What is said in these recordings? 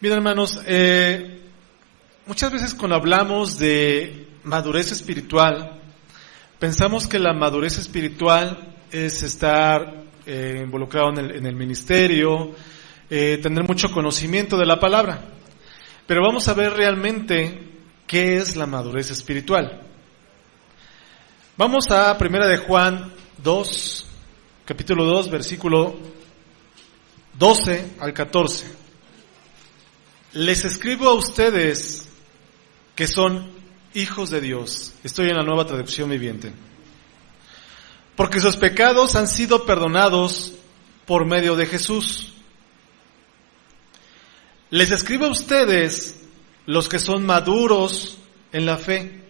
Bien, hermanos, muchas veces cuando hablamos de madurez espiritual, pensamos que la madurez espiritual es estar involucrado en el ministerio, tener mucho conocimiento de la palabra. Pero vamos a ver realmente qué es la madurez espiritual. Vamos a 1 de Juan 2, capítulo 2, versículo 12 al 14. Les escribo a ustedes que son hijos de Dios. Estoy en la Nueva Traducción Viviente. Porque sus pecados han sido perdonados por medio de Jesús. Les escribo a ustedes, los que son maduros en la fe,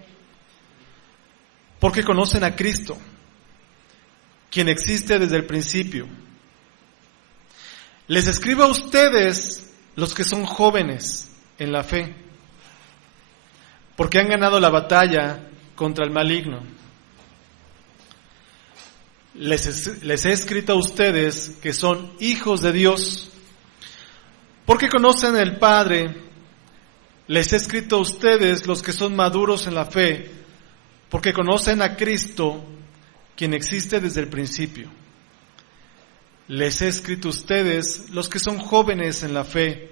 porque conocen a Cristo, quien existe desde el principio. Les escribo a ustedes, los que son jóvenes en la fe, porque han ganado la batalla contra el maligno. Les he escrito a ustedes que son hijos de Dios, porque conocen al Padre. Les he escrito a ustedes, los que son maduros en la fe, porque conocen a Cristo, quien existe desde el principio. Les he escrito a ustedes, los que son jóvenes en la fe,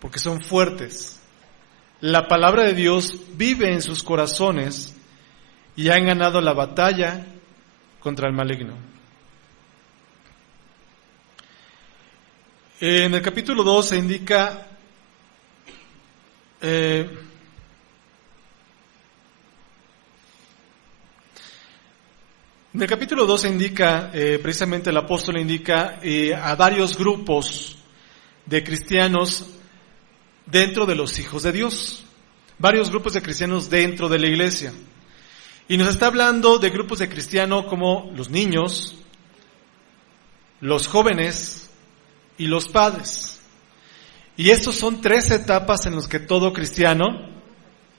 porque son fuertes. La palabra de Dios vive en sus corazones y han ganado la batalla contra el maligno. En el capítulo 2 se indica en el capítulo 2 se indica, precisamente el apóstol indica a varios grupos de cristianos dentro de los hijos de Dios, varios grupos de cristianos dentro de la iglesia. Y nos está hablando de grupos de cristianos como los niños, los jóvenes y los padres. Y estos son 3 etapas en las que todo cristiano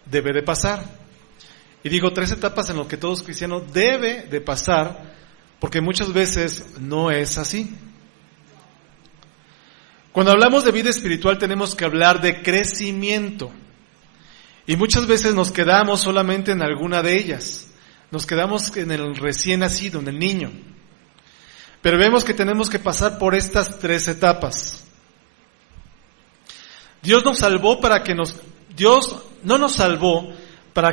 debe de pasar. Y digo 3 etapas en las que todo cristiano debe de pasar, porque muchas veces no es así. Cuando hablamos de vida espiritual tenemos que hablar de crecimiento. Y muchas veces nos quedamos solamente en alguna de ellas. Nos quedamos en el recién nacido, en el niño. Pero vemos que tenemos que pasar por estas 3 etapas. Dios no nos salvó para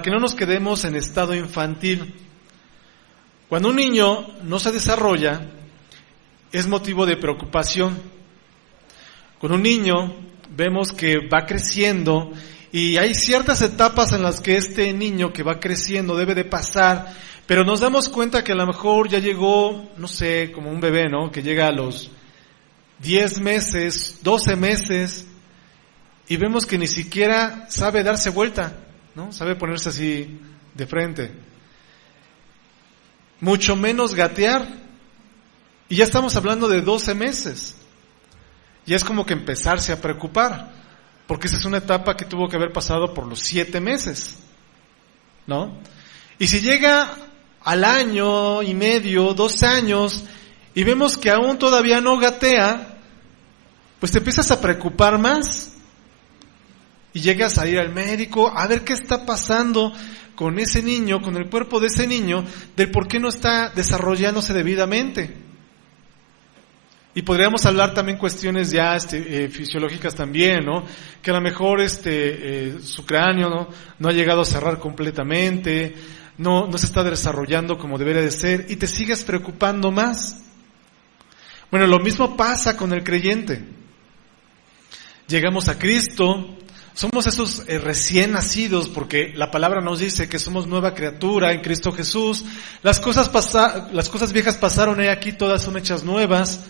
que no nos quedemos en estado infantil. Cuando un niño no se desarrolla, es motivo de preocupación. Con un niño vemos que va creciendo y hay ciertas etapas en las que este niño que va creciendo debe de pasar, pero nos damos cuenta que a lo mejor ya llegó, no sé, como un bebé, ¿no? Que llega a los 10 meses, 12 meses y vemos que ni siquiera sabe darse vuelta, ¿no? Sabe ponerse así de frente. Mucho menos gatear. Y ya estamos hablando de 12 meses. Y es como que empezarse a preocupar, porque esa es una etapa que tuvo que haber pasado por los 7 meses, ¿no? Y si llega al año y medio, 2 años, y vemos que aún todavía no gatea, pues te empiezas a preocupar más. Y llegas a ir al médico a ver qué está pasando con ese niño, con el cuerpo de ese niño, del por qué no está desarrollándose debidamente. Y podríamos hablar también cuestiones ya fisiológicas también, ¿no? Que a lo mejor su cráneo no ha llegado a cerrar completamente, no se está desarrollando como debería de ser, y te sigues preocupando más. Bueno, lo mismo pasa con el creyente. Llegamos a Cristo. Somos esos recién nacidos, porque la palabra nos dice que somos nueva criatura en Cristo Jesús. Las cosas viejas pasaron, aquí todas son hechas nuevas.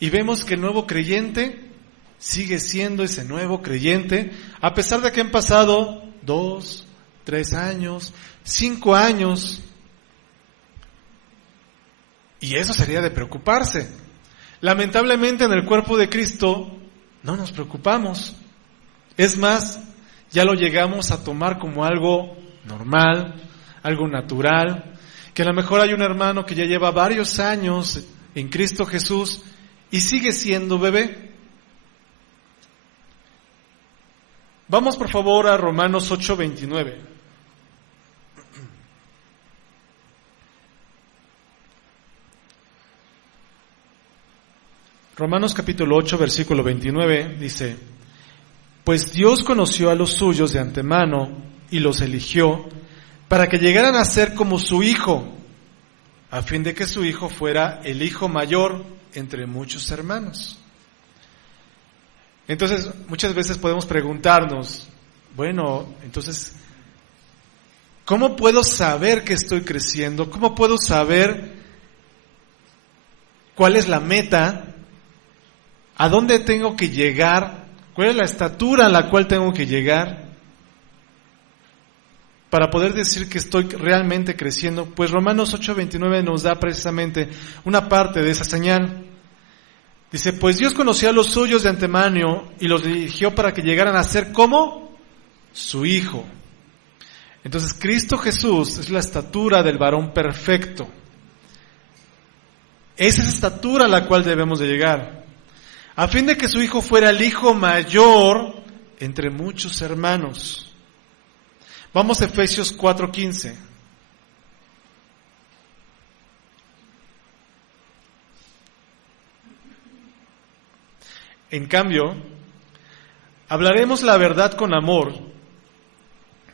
Y vemos que el nuevo creyente sigue siendo ese nuevo creyente, a pesar de que han pasado 2, 3 años, 5 años. Y eso sería de preocuparse. Lamentablemente en el cuerpo de Cristo no nos preocupamos. Es más, ya lo llegamos a tomar como algo normal, algo natural, que a lo mejor hay un hermano que ya lleva varios años en Cristo Jesús y sigue siendo bebé. Vamos por favor a Romanos 8:29. Romanos capítulo 8, versículo 29 dice: Pues Dios conoció a los suyos de antemano y los eligió para que llegaran a ser como su Hijo, a fin de que su Hijo fuera el hijo mayor entre muchos hermanos. Entonces, muchas veces podemos preguntarnos, bueno, entonces, ¿cómo puedo saber que estoy creciendo? ¿Cómo puedo saber cuál es la meta? ¿A dónde tengo que llegar? ¿Cuál es la estatura a la cual tengo que llegar para poder decir que estoy realmente creciendo? Pues Romanos 8:29 nos da precisamente una parte de esa señal. Dice, pues Dios conoció a los suyos de antemano y los eligió para que llegaran a ser como su Hijo. Entonces Cristo Jesús es la estatura del varón perfecto. Es esa estatura a la cual debemos de llegar, a fin de que su Hijo fuera el hijo mayor entre muchos hermanos. Vamos a Efesios 4:15. En cambio, hablaremos la verdad con amor,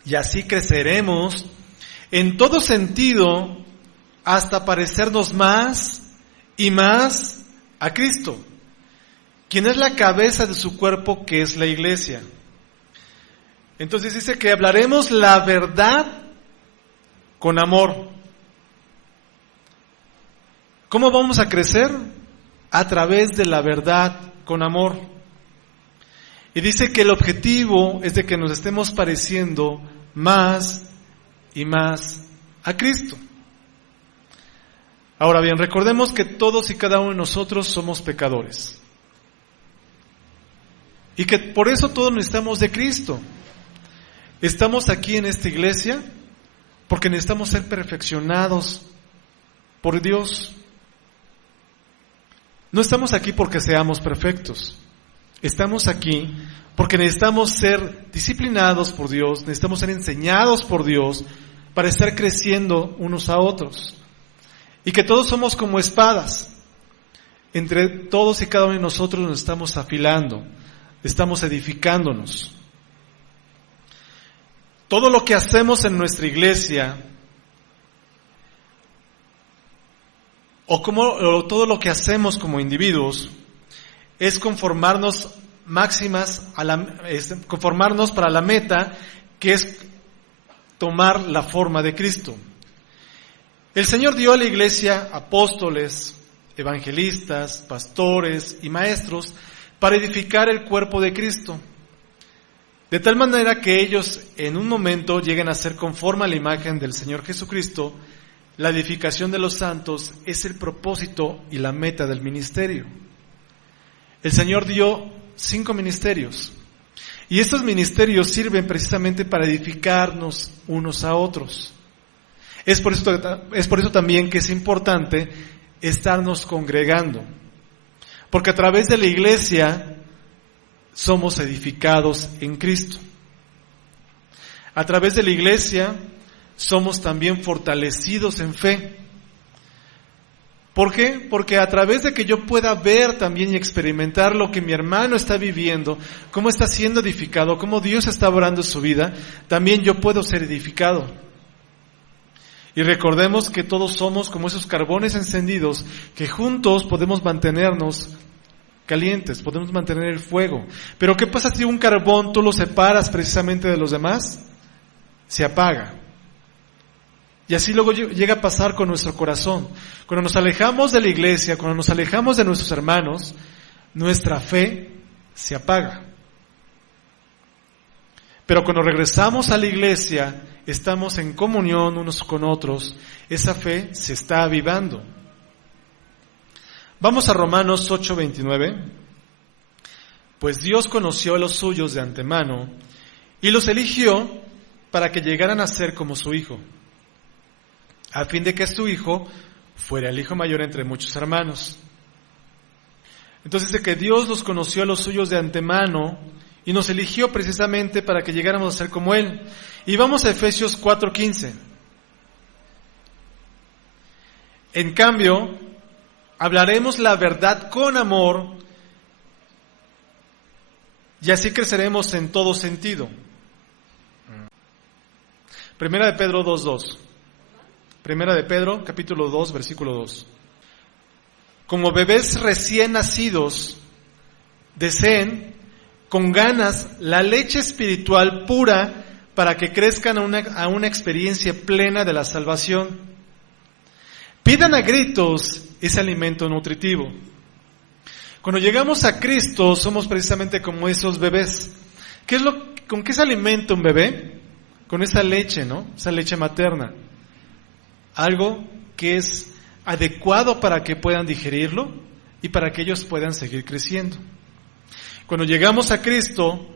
y así creceremos en todo sentido hasta parecernos más y más a Cristo, quien es la cabeza de su cuerpo, que es la iglesia. Entonces dice que hablaremos la verdad con amor. ¿Cómo vamos a crecer? A través de la verdad con amor. Y dice que el objetivo es de que nos estemos pareciendo más y más a Cristo. Ahora bien, recordemos que todos y cada uno de nosotros somos pecadores. Y que por eso todos necesitamos de Cristo. Estamos aquí en esta iglesia porque necesitamos ser perfeccionados por Dios. No estamos aquí porque seamos perfectos. Estamos aquí porque necesitamos ser disciplinados por Dios, necesitamos ser enseñados por Dios para estar creciendo unos a otros. Y que todos somos como espadas. Entre todos y cada uno de nosotros nos estamos afilando, estamos edificándonos. Todo lo que hacemos en nuestra iglesia, o todo lo que hacemos como individuos, es conformarnos conformarnos para la meta, que es tomar la forma de Cristo. El Señor dio a la iglesia apóstoles, evangelistas, pastores y maestros para edificar el cuerpo de Cristo, de tal manera que ellos en un momento lleguen a ser conforme a la imagen del Señor Jesucristo. La edificación de los santos es el propósito y la meta del ministerio. El Señor dio 5 ministerios, y estos ministerios sirven precisamente para edificarnos unos a otros. Es por eso también que es importante estarnos congregando, porque a través de la iglesia somos edificados en Cristo. A través de la iglesia somos también fortalecidos en fe. ¿Por qué? Porque a través de que yo pueda ver también y experimentar lo que mi hermano está viviendo, cómo está siendo edificado, cómo Dios está obrando su vida, también yo puedo ser edificado. Y recordemos que todos somos como esos carbones encendidos, que juntos podemos mantenernos calientes, podemos mantener el fuego. Pero ¿qué pasa si un carbón tú lo separas precisamente de los demás? Se apaga. Y así luego llega a pasar con nuestro corazón. Cuando nos alejamos de la iglesia, cuando nos alejamos de nuestros hermanos, nuestra fe se apaga. Pero cuando regresamos a la iglesia, estamos en comunión unos con otros, esa fe se está avivando. Vamos a Romanos 8:29. Pues Dios conoció a los suyos de antemano y los eligió para que llegaran a ser como su Hijo, a fin de que su Hijo fuera el hijo mayor entre muchos hermanos. Entonces dice que Dios los conoció a los suyos de antemano y nos eligió precisamente para que llegáramos a ser como Él. Y vamos a Efesios 4:15. En cambio, hablaremos la verdad con amor y así creceremos en todo sentido. Primera de Pedro 2:2. Primera de Pedro, capítulo 2, versículo 2. Como bebés recién nacidos, deseen con ganas la leche espiritual pura para que crezcan a una experiencia plena de la salvación. Pidan a gritos ese alimento nutritivo. Cuando llegamos a Cristo somos precisamente como esos bebés. ¿Con qué se alimenta un bebé? Con esa leche, ¿no? Esa leche materna. Algo que es adecuado para que puedan digerirlo y para que ellos puedan seguir creciendo. Cuando llegamos a Cristo,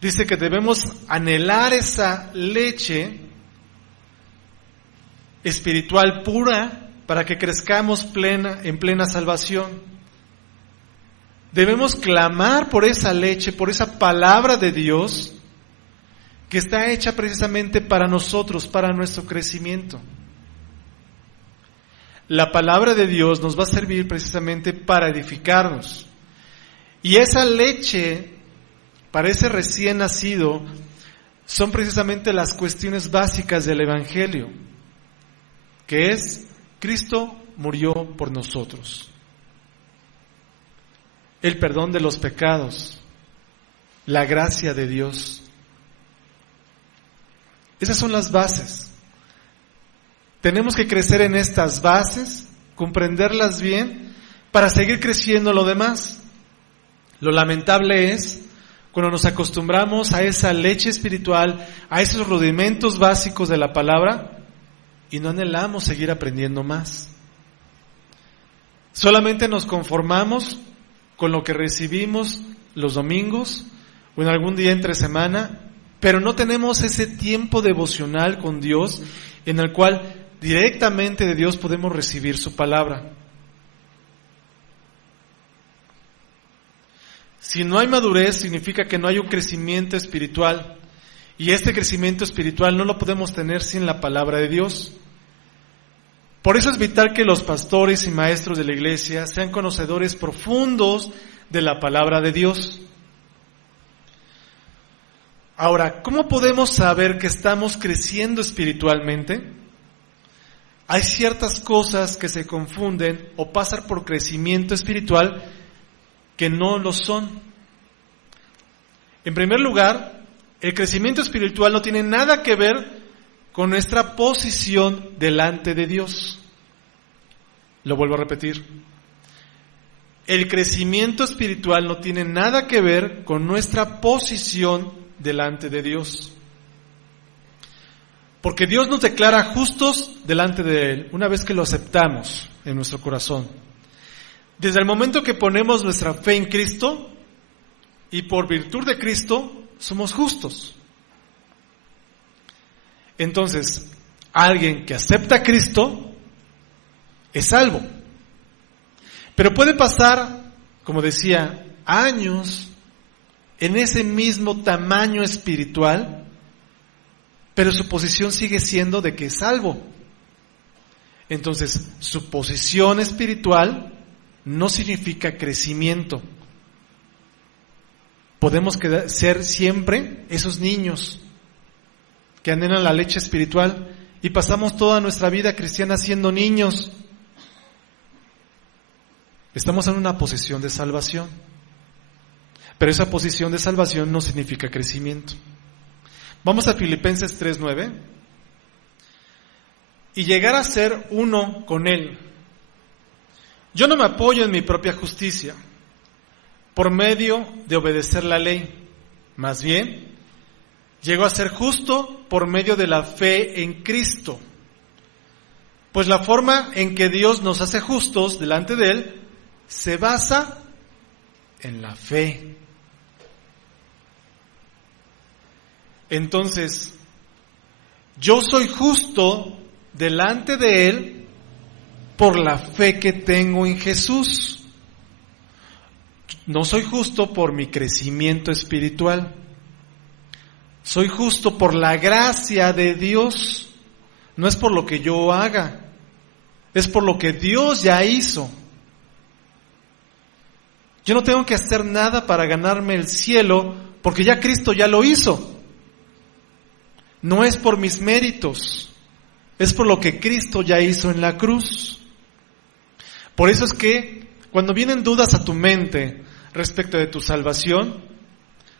dice que debemos anhelar esa leche espiritual pura para que crezcamos en plena salvación. Debemos clamar por esa leche, por esa palabra de Dios que está hecha precisamente para nosotros, para nuestro crecimiento. La palabra de Dios nos va a servir precisamente para edificarnos. Y esa leche, para ese recién nacido, son precisamente las cuestiones básicas del Evangelio, que es: Cristo murió por nosotros. El perdón de los pecados, la gracia de Dios. Esas son las bases. Tenemos que crecer en estas bases, comprenderlas bien, para seguir creciendo lo demás. Lo lamentable es cuando nos acostumbramos a esa leche espiritual, a esos rudimentos básicos de la palabra, y no anhelamos seguir aprendiendo más. Solamente nos conformamos con lo que recibimos los domingos o en algún día entre semana, pero no tenemos ese tiempo devocional con Dios en el cual directamente de Dios podemos recibir su palabra. Si no hay madurez, significa que no hay un crecimiento espiritual, y este crecimiento espiritual no lo podemos tener sin la palabra de Dios. Por eso es vital que los pastores y maestros de la iglesia sean conocedores profundos de la palabra de Dios. Ahora, ¿cómo podemos saber que estamos creciendo espiritualmente? Hay ciertas cosas que se confunden o pasan por crecimiento espiritual que no lo son. En primer lugar, el crecimiento espiritual no tiene nada que ver con nuestra posición delante de Dios. Lo vuelvo a repetir. El crecimiento espiritual no tiene nada que ver con nuestra posición delante de Dios. Porque Dios nos declara justos delante de Él, una vez que lo aceptamos en nuestro corazón. Desde el momento que ponemos nuestra fe en Cristo, y por virtud de Cristo, somos justos. Entonces, alguien que acepta a Cristo es salvo. Pero puede pasar, como decía, años en ese mismo tamaño espiritual, pero su posición sigue siendo de que es salvo. Entonces, su posición espiritual no significa crecimiento. Podemos ser siempre esos niños que anhelan la leche espiritual y pasamos toda nuestra vida cristiana siendo niños. Estamos en una posición de salvación, pero esa posición de salvación no significa crecimiento. Vamos a Filipenses 3:9. Y llegar a ser uno con Él. Yo no me apoyo en mi propia justicia, por medio de obedecer la ley. Más bien, llego a ser justo por medio de la fe en Cristo. Pues la forma en que Dios nos hace justos delante de Él se basa en la fe. Entonces, yo soy justo delante de Él por la fe que tengo en Jesús. No soy justo por mi crecimiento espiritual. Soy justo por la gracia de Dios. No es por lo que yo haga. Es por lo que Dios ya hizo. Yo no tengo que hacer nada para ganarme el cielo, porque ya Cristo ya lo hizo. No es por mis méritos, es por lo que Cristo ya hizo en la cruz. Por eso es que cuando vienen dudas a tu mente respecto de tu salvación,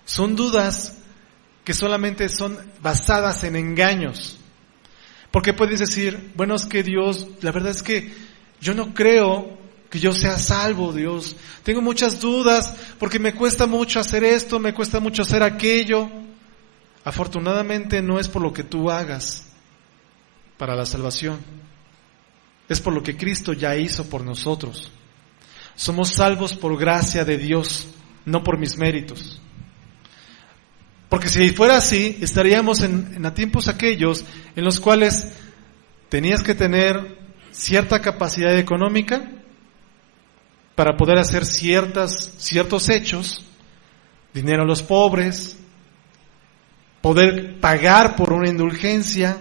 son dudas que solamente son basadas en engaños. Porque puedes decir, bueno, es que Dios, la verdad es que yo no creo que yo sea salvo, Dios. Tengo muchas dudas porque me cuesta mucho hacer esto, me cuesta mucho hacer aquello. Afortunadamente no es por lo que tú hagas para la salvación. Es por lo que Cristo ya hizo por nosotros. Somos salvos por gracia de Dios, no por mis méritos. Porque si fuera así, estaríamos en a tiempos aquellos en los cuales tenías que tener cierta capacidad económica para poder hacer ciertos hechos, dinero a los pobres, poder pagar por una indulgencia.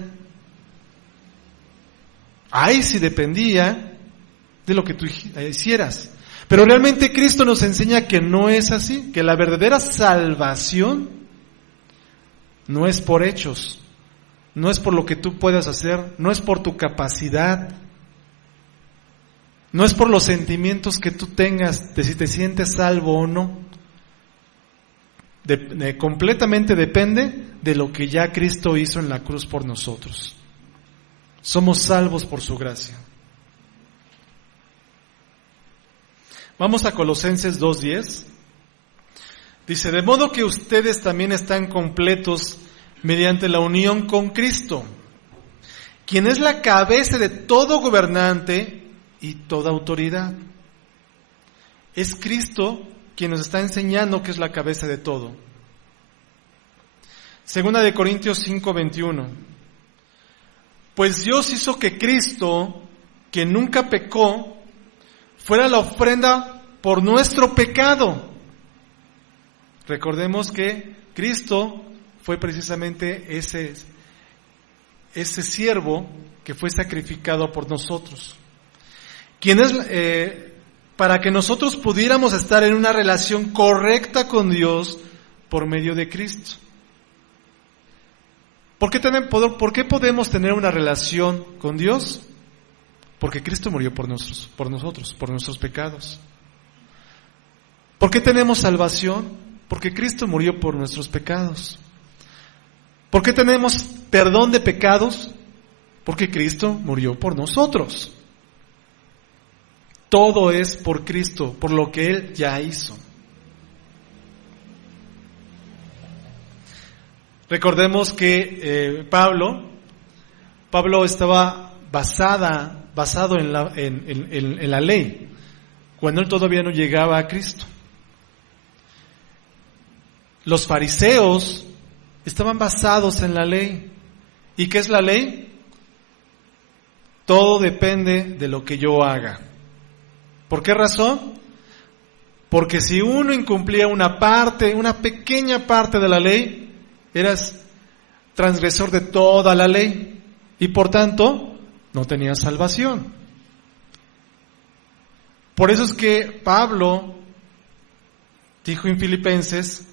Ahí sí dependía de lo que tú hicieras. Pero realmente Cristo nos enseña que no es así, que la verdadera salvación no es por hechos, no es por lo que tú puedas hacer, no es por tu capacidad, no es por los sentimientos que tú tengas de si te sientes salvo o no. Completamente depende de lo que ya Cristo hizo en la cruz por nosotros. Somos salvos por su gracia. Vamos a Colosenses 2:10. Dice, de modo que ustedes también están completos mediante la unión con Cristo, quien es la cabeza de todo gobernante y toda autoridad. Es Cristo quien nos está enseñando que es la cabeza de todo. Segunda de Corintios 5:21. Pues Dios hizo que Cristo, que nunca pecó, fuera la ofrenda por nuestro pecado. Recordemos que Cristo fue precisamente ese siervo que fue sacrificado por nosotros. Quien es para que nosotros pudiéramos estar en una relación correcta con Dios por medio de Cristo. ¿Por qué podemos tener una relación con Dios? Porque Cristo murió por nosotros, por nuestros pecados. ¿Por qué tenemos salvación? Porque Cristo murió por nuestros pecados. ¿Por qué tenemos perdón de pecados? Porque Cristo murió por nosotros. Todo es por Cristo, por lo que Él ya hizo. Recordemos que Pablo estaba basado en la ley, cuando él todavía no llegaba a Cristo. Los fariseos estaban basados en la ley. ¿Y qué es la ley? Todo depende de lo que yo haga. ¿Por qué razón? Porque si uno incumplía una pequeña parte de la ley, eras transgresor de toda la ley y por tanto no tenías salvación. Por eso es que Pablo dijo en Filipenses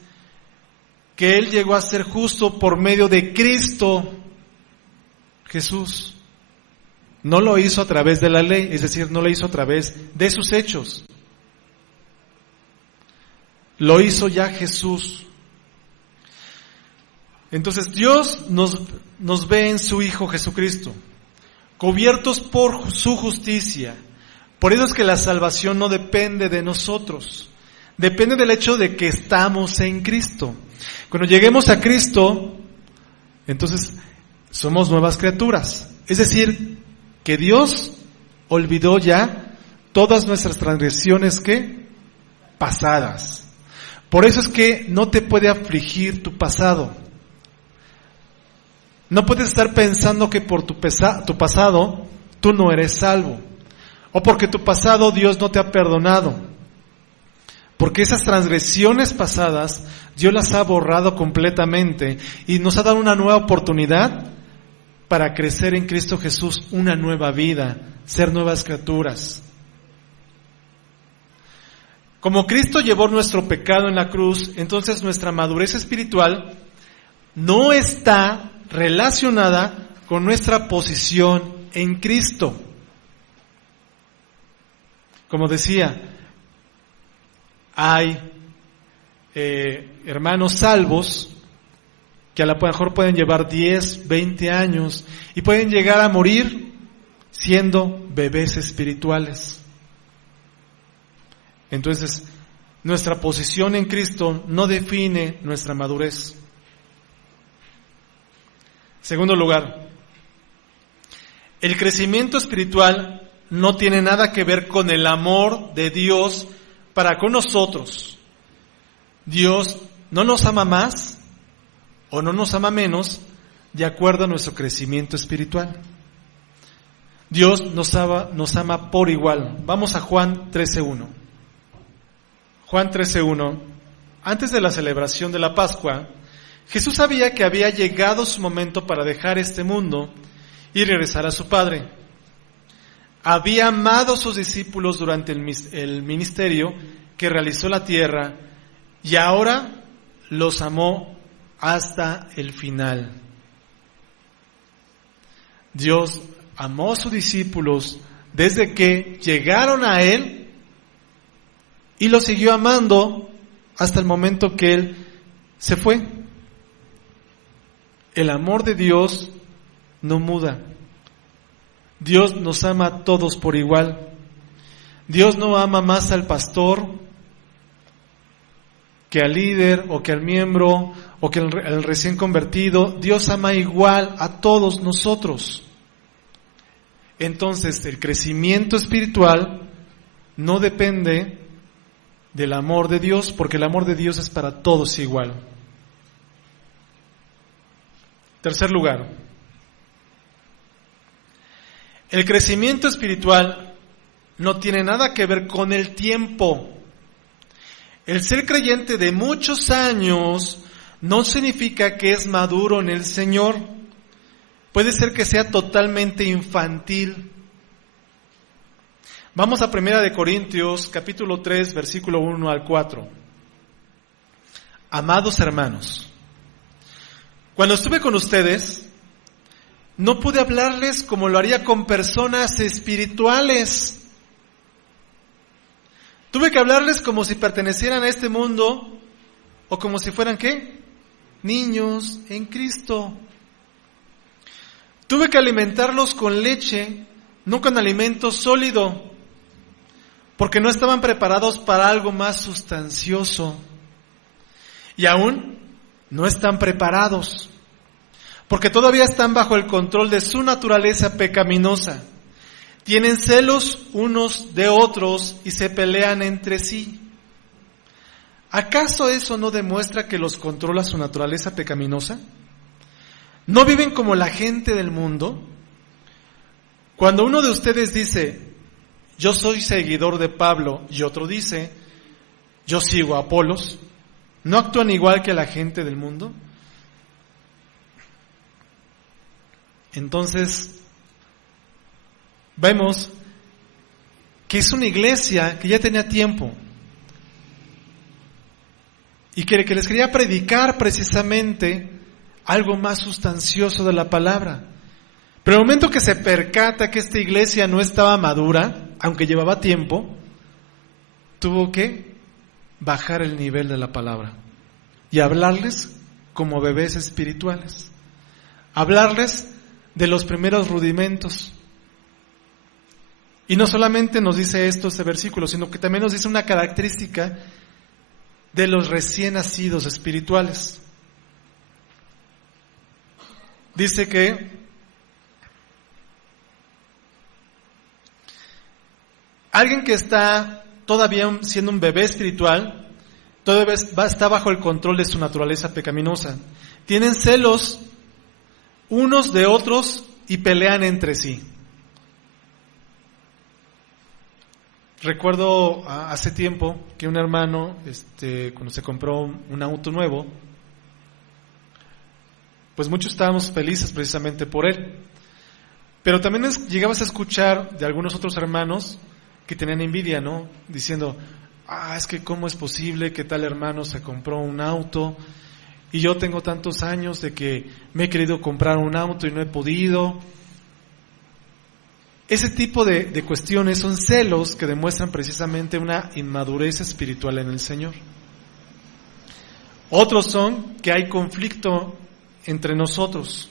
que él llegó a ser justo por medio de Cristo Jesús. No lo hizo a través de la ley, es decir, no lo hizo a través de sus hechos. Lo hizo ya Jesús. Entonces Dios nos ve en su Hijo Jesucristo, cubiertos por su justicia. Por eso es que la salvación no depende de nosotros, depende del hecho de que estamos en Cristo. Cuando lleguemos a Cristo, entonces somos nuevas criaturas. Es decir, que Dios olvidó ya todas nuestras transgresiones pasadas. Por eso es que no te puede afligir tu pasado. No puedes estar pensando que por tu pasado tú no eres salvo, o porque tu pasado Dios no te ha perdonado. Porque esas transgresiones pasadas Dios las ha borrado completamente y nos ha dado una nueva oportunidad para crecer en Cristo Jesús, una nueva vida, ser nuevas criaturas. Como Cristo llevó nuestro pecado en la cruz, entonces nuestra madurez espiritual no está relacionada con nuestra posición en Cristo. Como decía, hay hermanos salvos que a lo mejor pueden llevar 10, 20 años y pueden llegar a morir siendo bebés espirituales. Entonces, nuestra posición en Cristo no define nuestra madurez. Segundo lugar, el crecimiento espiritual no tiene nada que ver con el amor de Dios para con nosotros. Dios no nos ama más o no nos ama menos de acuerdo a nuestro crecimiento espiritual. Dios nos ama por igual. Vamos a Juan 13:1. Juan 13:1. Antes de la celebración de la Pascua, Jesús sabía que había llegado su momento para dejar este mundo y regresar a su Padre. Había amado a sus discípulos durante el ministerio que realizó la tierra y ahora los amó hasta el final. Dios amó a sus discípulos desde que llegaron a Él y los siguió amando hasta el momento que Él se fue. El amor de Dios no muda. Dios nos ama a todos por igual. Dios no ama más al pastor que al líder o que al miembro o que al recién convertido. Dios ama igual a todos nosotros. Entonces, el crecimiento espiritual no depende del amor de Dios, porque el amor de Dios es para todos igual. Tercer lugar, el crecimiento espiritual no tiene nada que ver con el tiempo. El ser creyente de muchos años no significa que es maduro en el Señor. Puede ser que sea totalmente infantil. Vamos a 1 de Corintios, capítulo 3, versículo 1 al 4. Amados hermanos, cuando estuve con ustedes, no pude hablarles como lo haría con personas espirituales. Tuve que hablarles como si pertenecieran a este mundo o como si fueran, ¿qué? Niños en Cristo. Tuve que alimentarlos con leche, no con alimento sólido, porque no estaban preparados para algo más sustancioso. Y aún no están preparados, porque todavía están bajo el control de su naturaleza pecaminosa. Tienen celos unos de otros y se pelean entre sí. ¿Acaso eso no demuestra que los controla su naturaleza pecaminosa? ¿No viven como la gente del mundo? Cuando uno de ustedes dice, yo soy seguidor de Pablo, y otro dice, yo sigo a Apolos, ¿no actúan igual que la gente del mundo? Entonces, vemos que es una iglesia que ya tenía tiempo y que les quería predicar precisamente algo más sustancioso de la palabra. Pero el momento que se percata que esta iglesia no estaba madura, aunque llevaba tiempo, tuvo que bajar el nivel de la palabra y hablarles como bebés espirituales, hablarles de los primeros rudimentos. Y no solamente nos dice esto este versículo, sino que también nos dice una característica de los recién nacidos espirituales. Dice que alguien que está todavía siendo un bebé espiritual, todavía está bajo el control de su naturaleza pecaminosa. Tienen celos unos de otros y pelean entre sí. Recuerdo hace tiempo que un hermano, cuando se compró un auto nuevo, pues muchos estábamos felices precisamente por él. Pero también llegabas a escuchar de algunos otros hermanos que tenían envidia, ¿no? Diciendo, es que cómo es posible que tal hermano se compró un auto y yo tengo tantos años de que me he querido comprar un auto y no he podido. Ese tipo de cuestiones son celos que demuestran precisamente una inmadurez espiritual en el Señor. Otros son que hay conflicto entre nosotros.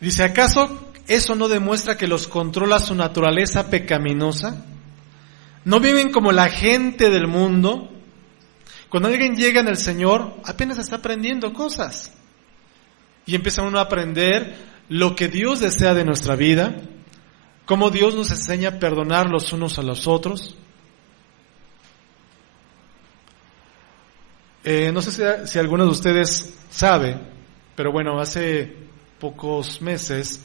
Dice, ¿acaso eso no demuestra que los controla su naturaleza pecaminosa? ¿No viven como la gente del mundo? Cuando alguien llega en el Señor, apenas está aprendiendo cosas. Y empieza uno a aprender lo que Dios desea de nuestra vida, cómo Dios nos enseña a perdonar los unos a los otros. No sé si alguno de ustedes sabe, pero bueno, hace pocos meses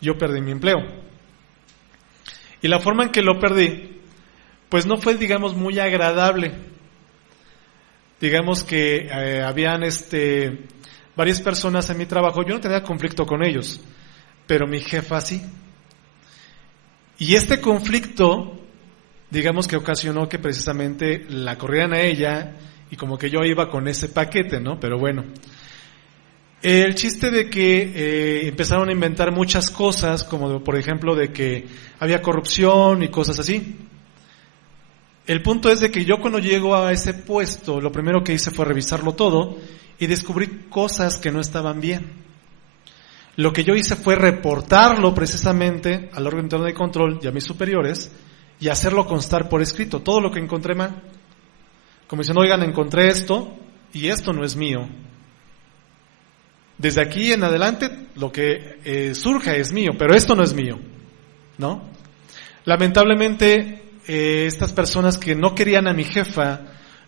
yo perdí mi empleo. Y la forma en que lo perdí, pues no fue, digamos, muy agradable. Digamos que habían varias personas en mi trabajo, yo no tenía conflicto con ellos, pero mi jefa sí. Y este conflicto, digamos que ocasionó que precisamente la corrieran a ella y como que yo iba con ese paquete, ¿no? Pero bueno, el chiste de que empezaron a inventar muchas cosas, como por ejemplo de que había corrupción y cosas así. El punto es de que yo cuando llego a ese puesto, lo primero que hice fue revisarlo todo y descubrí cosas que no estaban bien. Lo que yo hice fue reportarlo precisamente al órgano interno de control y a mis superiores y hacerlo constar por escrito, todo lo que encontré mal. Como dicen, oigan, encontré esto y esto no es mío. Desde aquí en adelante lo que surja es mío, pero esto no es mío, ¿no? Lamentablemente estas personas que no querían a mi jefa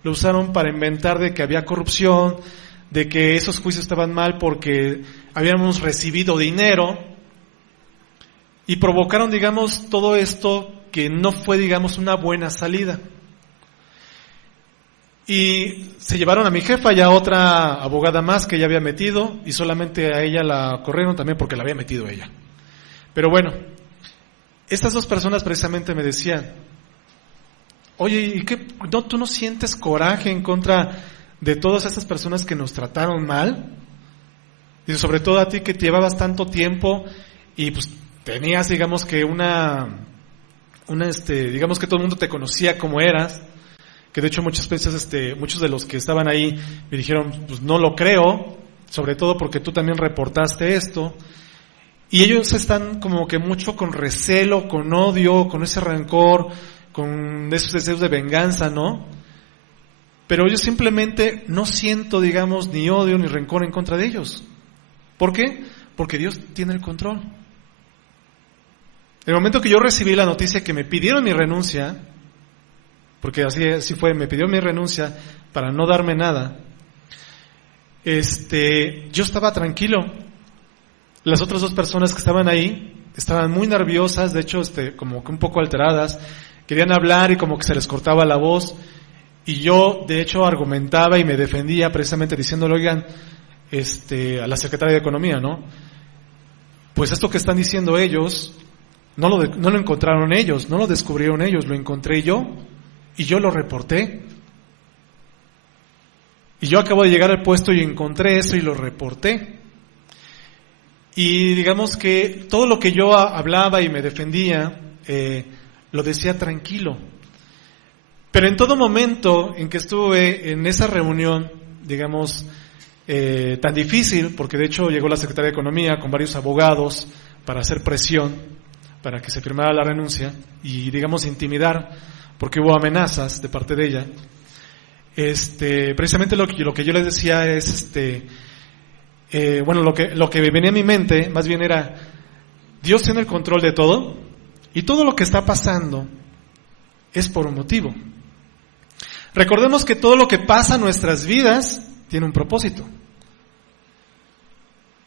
lo usaron para inventar de que había corrupción, de que esos juicios estaban mal porque habíamos recibido dinero y provocaron, digamos, todo esto que no fue, digamos, una buena salida. Y se llevaron a mi jefa y a otra abogada más que ella había metido y solamente a ella la corrieron también porque la había metido ella. Pero bueno, estas dos personas precisamente me decían, oye, ¿y qué? ¿Tú no sientes coraje en contra de todas estas personas que nos trataron mal? Y sobre todo a ti que llevabas tanto tiempo y pues tenías, digamos que digamos que todo el mundo te conocía como eras, que de hecho muchas veces muchos de los que estaban ahí me dijeron, pues no lo creo, sobre todo porque tú también reportaste esto. Y ellos están como que mucho con recelo, con odio, con ese rencor, con esos deseos de venganza, ¿no? Pero yo simplemente no siento, digamos, ni odio ni rencor en contra de ellos. ¿Por qué? Porque Dios tiene el control. En el momento que yo recibí la noticia que me pidieron mi renuncia, porque así fue, me pidió mi renuncia para no darme nada, yo estaba tranquilo. Las otras dos personas que estaban ahí estaban muy nerviosas, de hecho como que un poco alteradas, querían hablar y como que se les cortaba la voz, y yo de hecho argumentaba y me defendía precisamente diciéndole, oigan, a la secretaria de Economía, ¿no? Pues esto que están diciendo ellos, no lo encontraron ellos, no lo descubrieron ellos, lo encontré yo, y yo lo reporté. Y yo acabo de llegar al puesto y encontré eso y lo reporté. Y digamos que todo lo que yo hablaba y me defendía, lo decía tranquilo. Pero en todo momento en que estuve en esa reunión, digamos, tan difícil, porque de hecho llegó la Secretaría de Economía con varios abogados para hacer presión, para que se firmara la renuncia y, digamos, intimidar, porque hubo amenazas de parte de ella. Precisamente lo que yo les decía es, lo que venía a mi mente, más bien era, Dios tiene el control de todo, y todo lo que está pasando es por un motivo. Recordemos que todo lo que pasa en nuestras vidas tiene un propósito.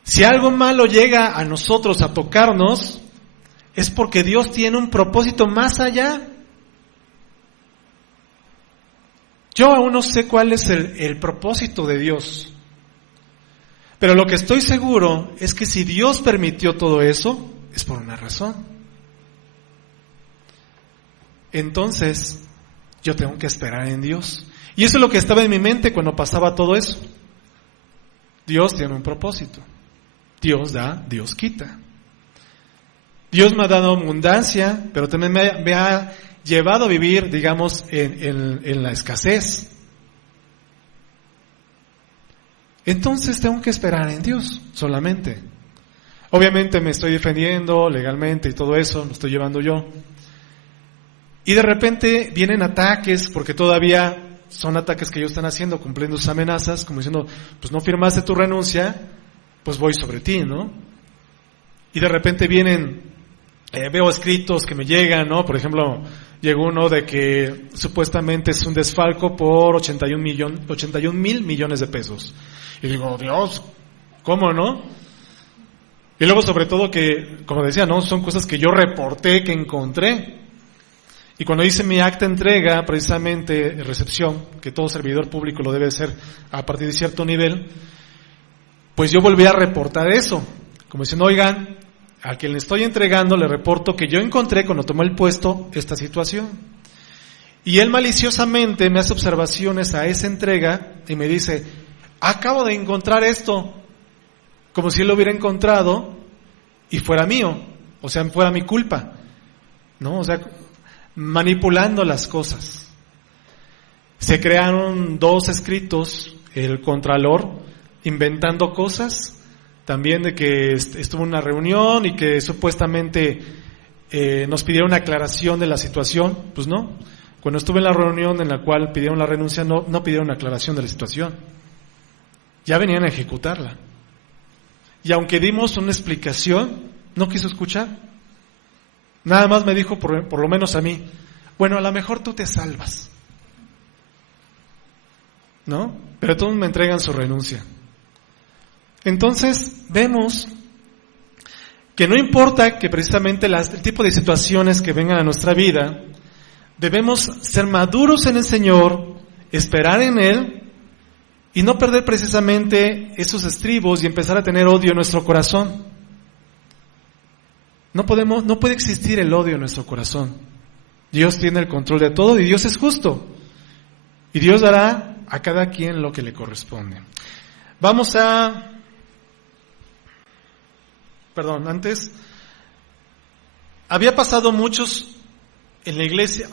Si algo malo llega a nosotros a tocarnos, es porque Dios tiene un propósito más allá. Yo aún no sé cuál es el propósito de Dios, pero lo que estoy seguro es que si Dios permitió todo eso, es por una razón. Entonces, yo tengo que esperar en Dios. Y eso es lo que estaba en mi mente cuando pasaba todo eso. Dios tiene un propósito. Dios da, Dios quita. Dios me ha dado abundancia, pero también me ha llevado a vivir, digamos, en la escasez. Entonces tengo que esperar en Dios solamente. Obviamente me estoy defendiendo legalmente y todo eso, lo estoy llevando yo. Y de repente vienen ataques, porque todavía son ataques que ellos están haciendo, cumpliendo sus amenazas, como diciendo, pues no firmaste tu renuncia, pues voy sobre ti, ¿no? Y de repente vienen, veo escritos que me llegan, ¿no? Por ejemplo, llegó uno de que supuestamente es un desfalco por 81 mil millones de pesos. Y digo, Dios, ¿cómo no? Y luego sobre todo que, como decía, ¿no? Son cosas que yo reporté, que encontré. Y cuando hice mi acta de entrega, precisamente en recepción, que todo servidor público lo debe hacer a partir de cierto nivel, pues yo volví a reportar eso. Como diciendo, oigan, a quien le estoy entregando le reporto que yo encontré cuando tomé el puesto esta situación. Y él maliciosamente me hace observaciones a esa entrega y me dice, acabo de encontrar esto, como si él lo hubiera encontrado y fuera mío, o sea, fuera mi culpa, ¿no? O sea, manipulando las cosas. Se crearon 2 escritos, el contralor inventando cosas, también de que estuvo en una reunión y que supuestamente nos pidieron una aclaración de la situación. Pues no, cuando estuve en la reunión en la cual pidieron la renuncia, no pidieron una aclaración de la situación, ya venían a ejecutarla. Y aunque dimos una explicación, no quiso escuchar. Nada más me dijo, por lo menos a mí, bueno, a lo mejor tú te salvas, ¿no? Pero todos me entregan su renuncia. Entonces, vemos que no importa que precisamente el tipo de situaciones que vengan a nuestra vida, debemos ser maduros en el Señor, esperar en Él y no perder precisamente esos estribos y empezar a tener odio en nuestro corazón. No puede existir el odio en nuestro corazón. Dios tiene el control de todo y Dios es justo. Y Dios dará a cada quien lo que le corresponde. Antes, había pasado muchos en la iglesia,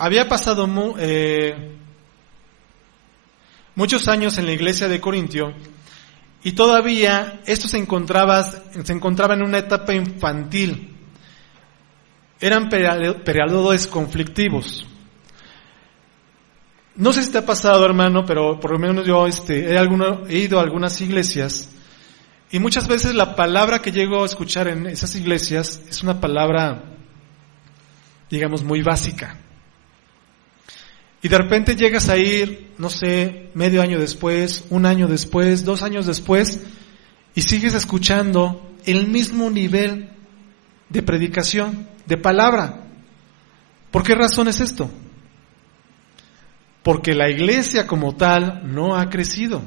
muchos años en la iglesia de Corintio, y todavía esto se encontraba en una etapa infantil. Eran periodos conflictivos. No sé si te ha pasado, hermano, pero por lo menos yo he ido a algunas iglesias y muchas veces la palabra que llego a escuchar en esas iglesias es una palabra, digamos, muy básica. Y de repente llegas a ir, no sé, medio año después, 1 año después, 2 años después, y sigues escuchando el mismo nivel de predicación, de palabra. ¿Por qué razón es esto? Porque la iglesia como tal no ha crecido.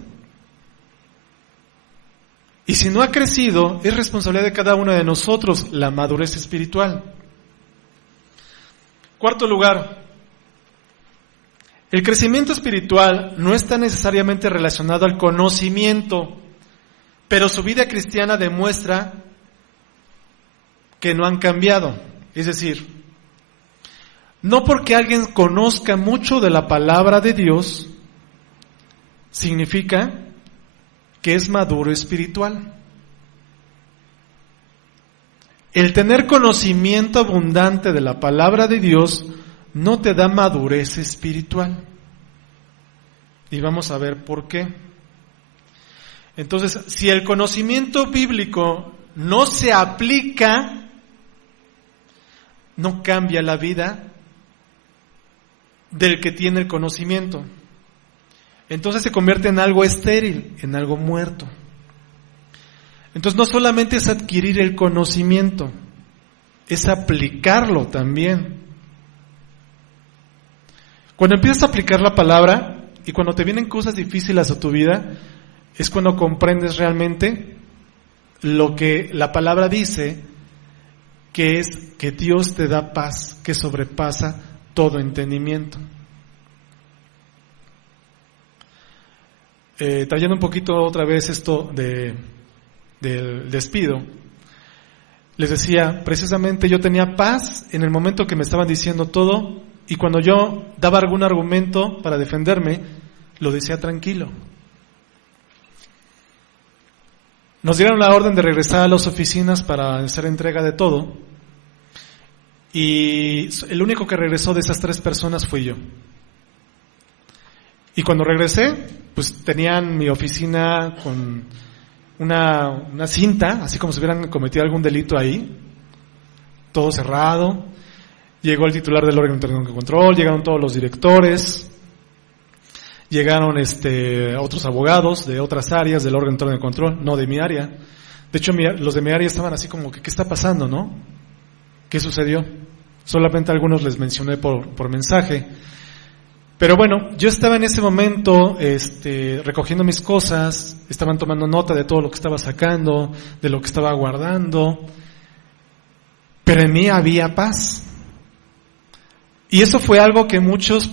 Y si no ha crecido, es responsabilidad de cada uno de nosotros la madurez espiritual. 4º lugar, el crecimiento espiritual no está necesariamente relacionado al conocimiento, pero su vida cristiana demuestra que no han cambiado. Es decir, no porque alguien conozca mucho de la palabra de Dios, significa que es maduro espiritual. El tener conocimiento abundante de la palabra de Dios no te da madurez espiritual. Y vamos a ver por qué. Entonces, si el conocimiento bíblico no se aplica, no cambia la vida del que tiene el conocimiento. Entonces se convierte en algo estéril, en algo muerto. Entonces no solamente es adquirir el conocimiento, es aplicarlo también. Cuando empiezas a aplicar la palabra y cuando te vienen cosas difíciles a tu vida, es cuando comprendes realmente lo que la palabra dice, que es que Dios te da paz que sobrepasa todo entendimiento. Trayendo un poquito otra vez esto del despido, les decía, precisamente yo tenía paz en el momento que me estaban diciendo todo, y cuando yo daba algún argumento para defenderme, lo decía tranquilo. Nos dieron la orden de regresar a las oficinas para hacer entrega de todo, y el único que regresó de esas 3 personas fui yo. Y cuando regresé, pues tenían mi oficina con una cinta, así como si hubieran cometido algún delito ahí, todo cerrado. Llegó el titular del órgano interno de control, llegaron todos los directores, llegaron otros abogados de otras áreas del órgano interno de control, no de mi área. De hecho, los de mi área estaban así como que, ¿qué está pasando, no? ¿Qué sucedió? Solamente a algunos les mencioné por mensaje. Pero bueno, yo estaba en ese momento recogiendo mis cosas, estaban tomando nota de todo lo que estaba sacando, de lo que estaba guardando, pero en mí había paz. Y eso fue algo que muchos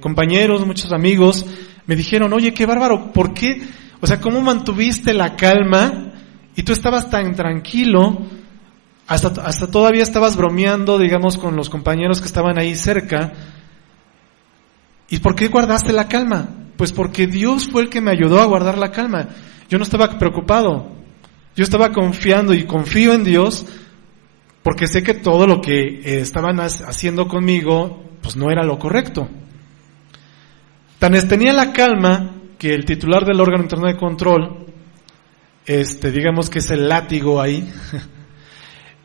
compañeros, muchos amigos me dijeron, oye, qué bárbaro, ¿por qué? O sea, ¿cómo mantuviste la calma y tú estabas tan tranquilo? Hasta todavía estabas bromeando, digamos, con los compañeros que estaban ahí cerca. ¿Y por qué guardaste la calma? Pues porque Dios fue el que me ayudó a guardar la calma. Yo no estaba preocupado. Yo estaba confiando y confío en Dios porque sé que todo lo que estaban haciendo conmigo pues no era lo correcto. Tenía la calma que el titular del órgano interno de control, digamos que es el látigo ahí,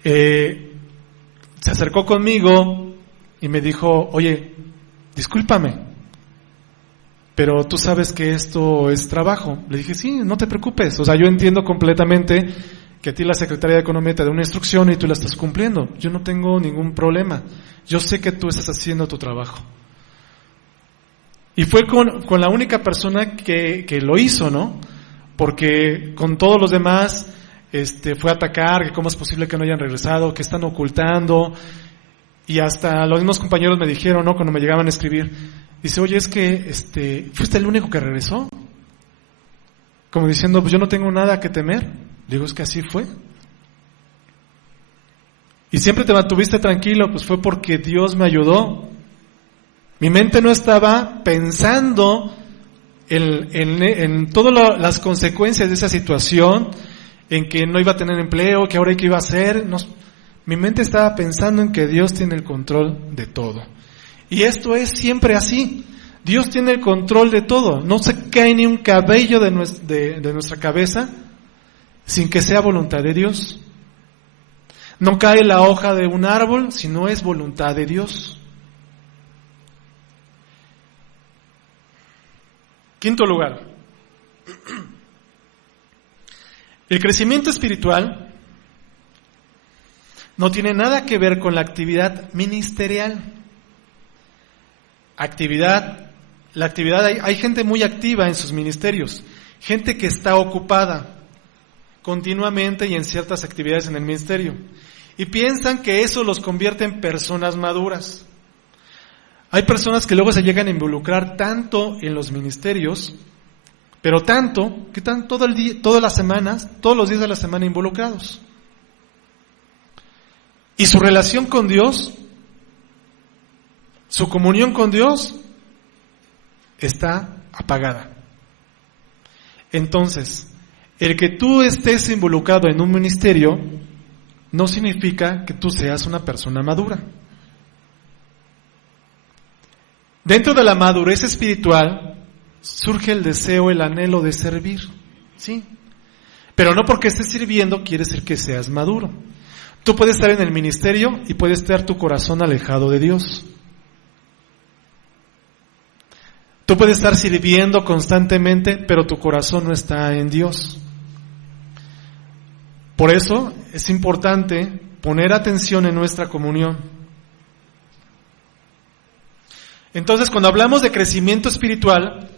se acercó conmigo y me dijo, oye, discúlpame, pero tú sabes que esto es trabajo. Le dije, sí, no te preocupes. O sea, yo entiendo completamente que a ti la Secretaría de Economía te da una instrucción y tú la estás cumpliendo. Yo no tengo ningún problema. Yo sé que tú estás haciendo tu trabajo. Y fue con la única persona que lo hizo, ¿no? Porque con todos los demás fue a atacar, que cómo es posible que no hayan regresado, que están ocultando. Y hasta los mismos compañeros me dijeron, ¿no? Cuando me llegaban a escribir, dice, oye, es que fuiste el único que regresó. Como diciendo, pues yo no tengo nada que temer. Digo, es que así fue. Y siempre te mantuviste tranquilo, pues fue porque Dios me ayudó. Mi mente no estaba pensando en todas las consecuencias de esa situación, en que no iba a tener empleo, que ahora qué iba a hacer. No, mi mente estaba pensando en que Dios tiene el control de todo. Y esto es siempre así. Dios tiene el control de todo. No se cae ni un cabello de nuestra cabeza sin que sea voluntad de Dios. No cae la hoja de un árbol si no es voluntad de Dios. Quinto lugar. El crecimiento espiritual no tiene nada que ver con la actividad ministerial. La actividad, hay gente muy activa en sus ministerios, gente que está ocupada continuamente y en ciertas actividades en el ministerio, y piensan que eso los convierte en personas maduras. Hay personas que luego se llegan a involucrar tanto en los ministerios, pero tanto, que están todo el día, todas las semanas, todos los días de la semana involucrados. Y su relación con Dios, su comunión con Dios, está apagada. Entonces, el que tú estés involucrado en un ministerio no significa que tú seas una persona madura. Dentro de la madurez espiritual surge el deseo, el anhelo de servir, sí, pero no porque estés sirviendo quiere decir que seas maduro. Tú puedes estar en el ministerio y puede estar tu corazón alejado de Dios. Tú puedes estar sirviendo constantemente, pero tu corazón no está en Dios. Por eso es importante poner atención en nuestra comunión. Entonces, cuando hablamos de crecimiento espiritual,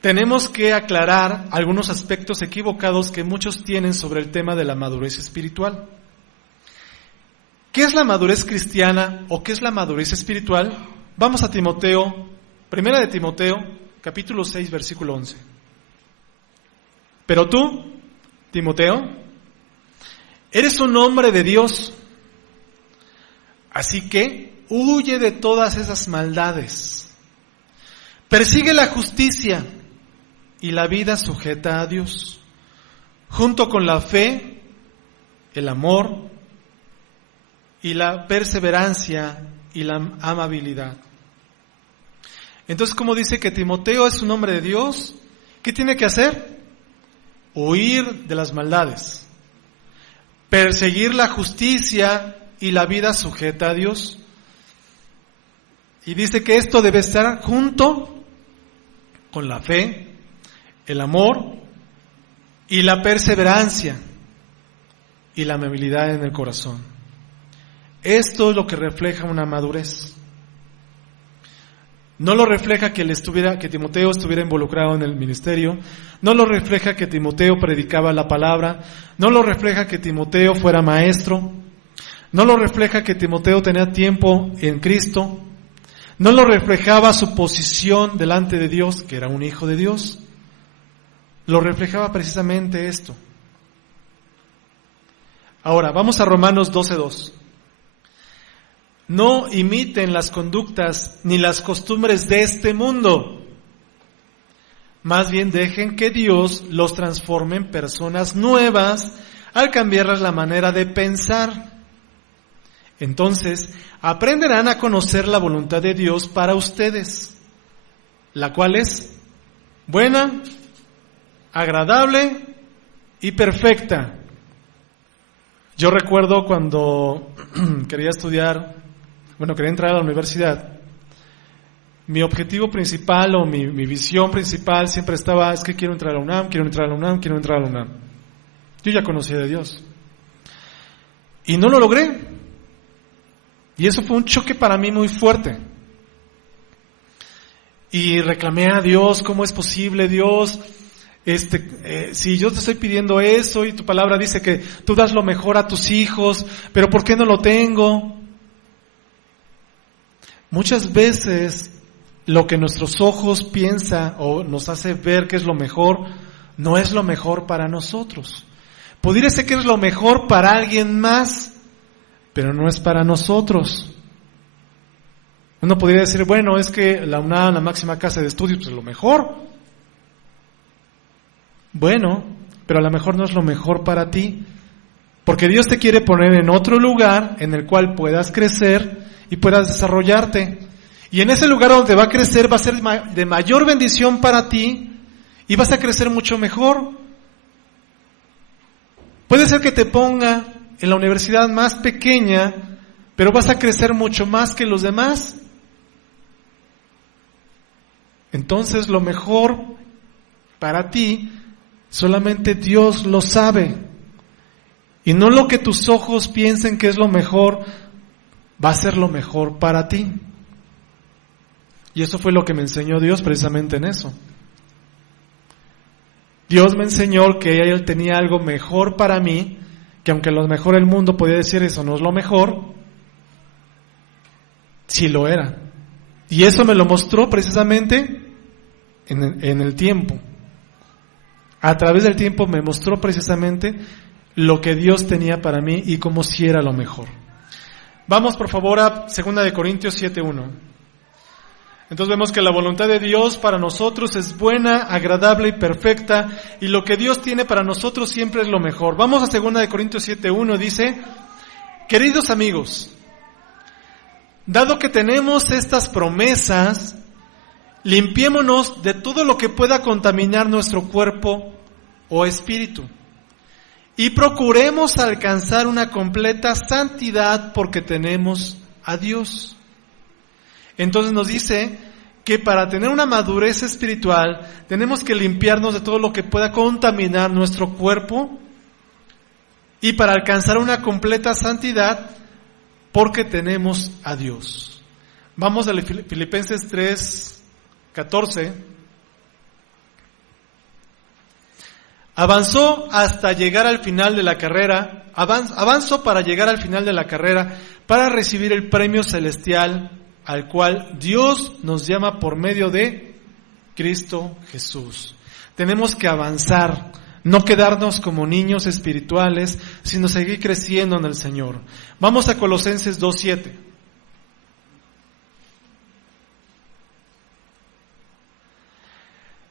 tenemos que aclarar algunos aspectos equivocados que muchos tienen sobre el tema de la madurez espiritual. ¿Qué es la madurez cristiana o qué es la madurez espiritual? Vamos a Timoteo, primera de Timoteo, capítulo 6, versículo 11. Pero tú, Timoteo, eres un hombre de Dios, así que huye de todas esas maldades. Persigue la justicia y la vida sujeta a Dios, junto con la fe, el amor y la perseverancia y la amabilidad. Entonces, como dice que Timoteo es un hombre de Dios, ¿qué tiene que hacer? Huir de las maldades, perseguir la justicia y la vida sujeta a Dios. Y dice que esto debe estar junto con la fe, el amor y la perseverancia y la amabilidad en el corazón. Esto es lo que refleja una madurez. No lo refleja que Timoteo estuviera involucrado en el ministerio, no lo refleja que Timoteo predicaba la palabra, no lo refleja que Timoteo fuera maestro, no lo refleja que Timoteo tenía tiempo en Cristo, no lo reflejaba su posición delante de Dios, que era un hijo de Dios. Lo reflejaba precisamente esto. Ahora, vamos a Romanos 12:2. No imiten las conductas ni las costumbres de este mundo. Más bien dejen que Dios los transforme en personas nuevas al cambiarles la manera de pensar. Entonces, aprenderán a conocer la voluntad de Dios para ustedes, la cual es buena, agradable y perfecta. Yo recuerdo cuando quería entrar a la universidad, mi objetivo principal o mi visión principal siempre estaba, es que quiero entrar a la UNAM. Yo ya conocía de Dios. Y no lo logré. Y eso fue un choque para mí muy fuerte. Y reclamé a Dios, ¿cómo es posible, Dios? Si yo te estoy pidiendo eso y tu palabra dice que tú das lo mejor a tus hijos, pero ¿por qué no lo tengo? Muchas veces lo que nuestros ojos piensan o nos hace ver que es lo mejor, no es lo mejor para nosotros. Podría ser que es lo mejor para alguien más, pero no es para nosotros. Uno podría decir, bueno, es que la UNAM, la máxima casa de estudios, pues es lo mejor. Bueno, pero a lo mejor no es lo mejor para ti, porque Dios te quiere poner en otro lugar en el cual puedas crecer y puedas desarrollarte. Y en ese lugar donde va a crecer va a ser de mayor bendición para ti y vas a crecer mucho mejor. Puede ser que te ponga en la universidad más pequeña, pero vas a crecer mucho más que los demás. Entonces lo mejor para ti solamente Dios lo sabe. Y no lo que tus ojos piensen que es lo mejor, va a ser lo mejor para ti. Y eso fue lo que me enseñó Dios precisamente en eso. Dios me enseñó que Él tenía algo mejor para mí, que aunque lo mejor del mundo podía decir eso no es lo mejor, sí lo era. Y eso me lo mostró precisamente en el tiempo. A través del tiempo me mostró precisamente lo que Dios tenía para mí y cómo sí era lo mejor. Vamos por favor a 2 Corintios 7:1. Entonces vemos que la voluntad de Dios para nosotros es buena, agradable y perfecta, y lo que Dios tiene para nosotros siempre es lo mejor. Vamos a 2 Corintios 7:1, dice: queridos amigos, dado que tenemos estas promesas, limpiémonos de todo lo que pueda contaminar nuestro cuerpo o espíritu, y procuremos alcanzar una completa santidad porque tenemos a Dios. Entonces nos dice que para tener una madurez espiritual tenemos que limpiarnos de todo lo que pueda contaminar nuestro cuerpo y para alcanzar una completa santidad, porque tenemos a Dios. Vamos a Filipenses 3:14. Avanzó hasta llegar al final de la carrera, avanzó para llegar al final de la carrera, para recibir el premio celestial al cual Dios nos llama por medio de Cristo Jesús. Tenemos que avanzar, no quedarnos como niños espirituales, sino seguir creciendo en el Señor. Vamos a Colosenses 2:7.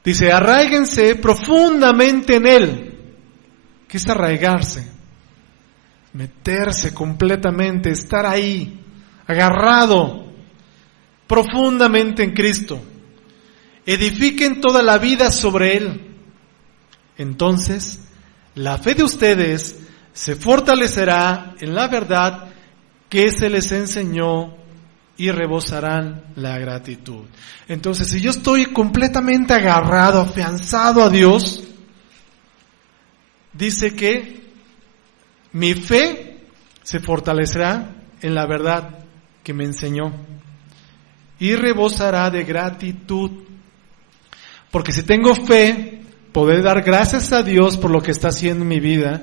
Dice, arraíguense profundamente en Él. ¿Qué es arraigarse? Meterse completamente, estar ahí, agarrado profundamente en Cristo. Edifiquen toda la vida sobre Él. Entonces, la fe de ustedes se fortalecerá en la verdad que se les enseñó y rebosarán la gratitud. Entonces, si yo estoy completamente agarrado, afianzado a Dios, dice que mi fe se fortalecerá en la verdad que me enseñó y rebosará de gratitud. Porque si tengo fe, podré dar gracias a Dios por lo que está haciendo en mi vida.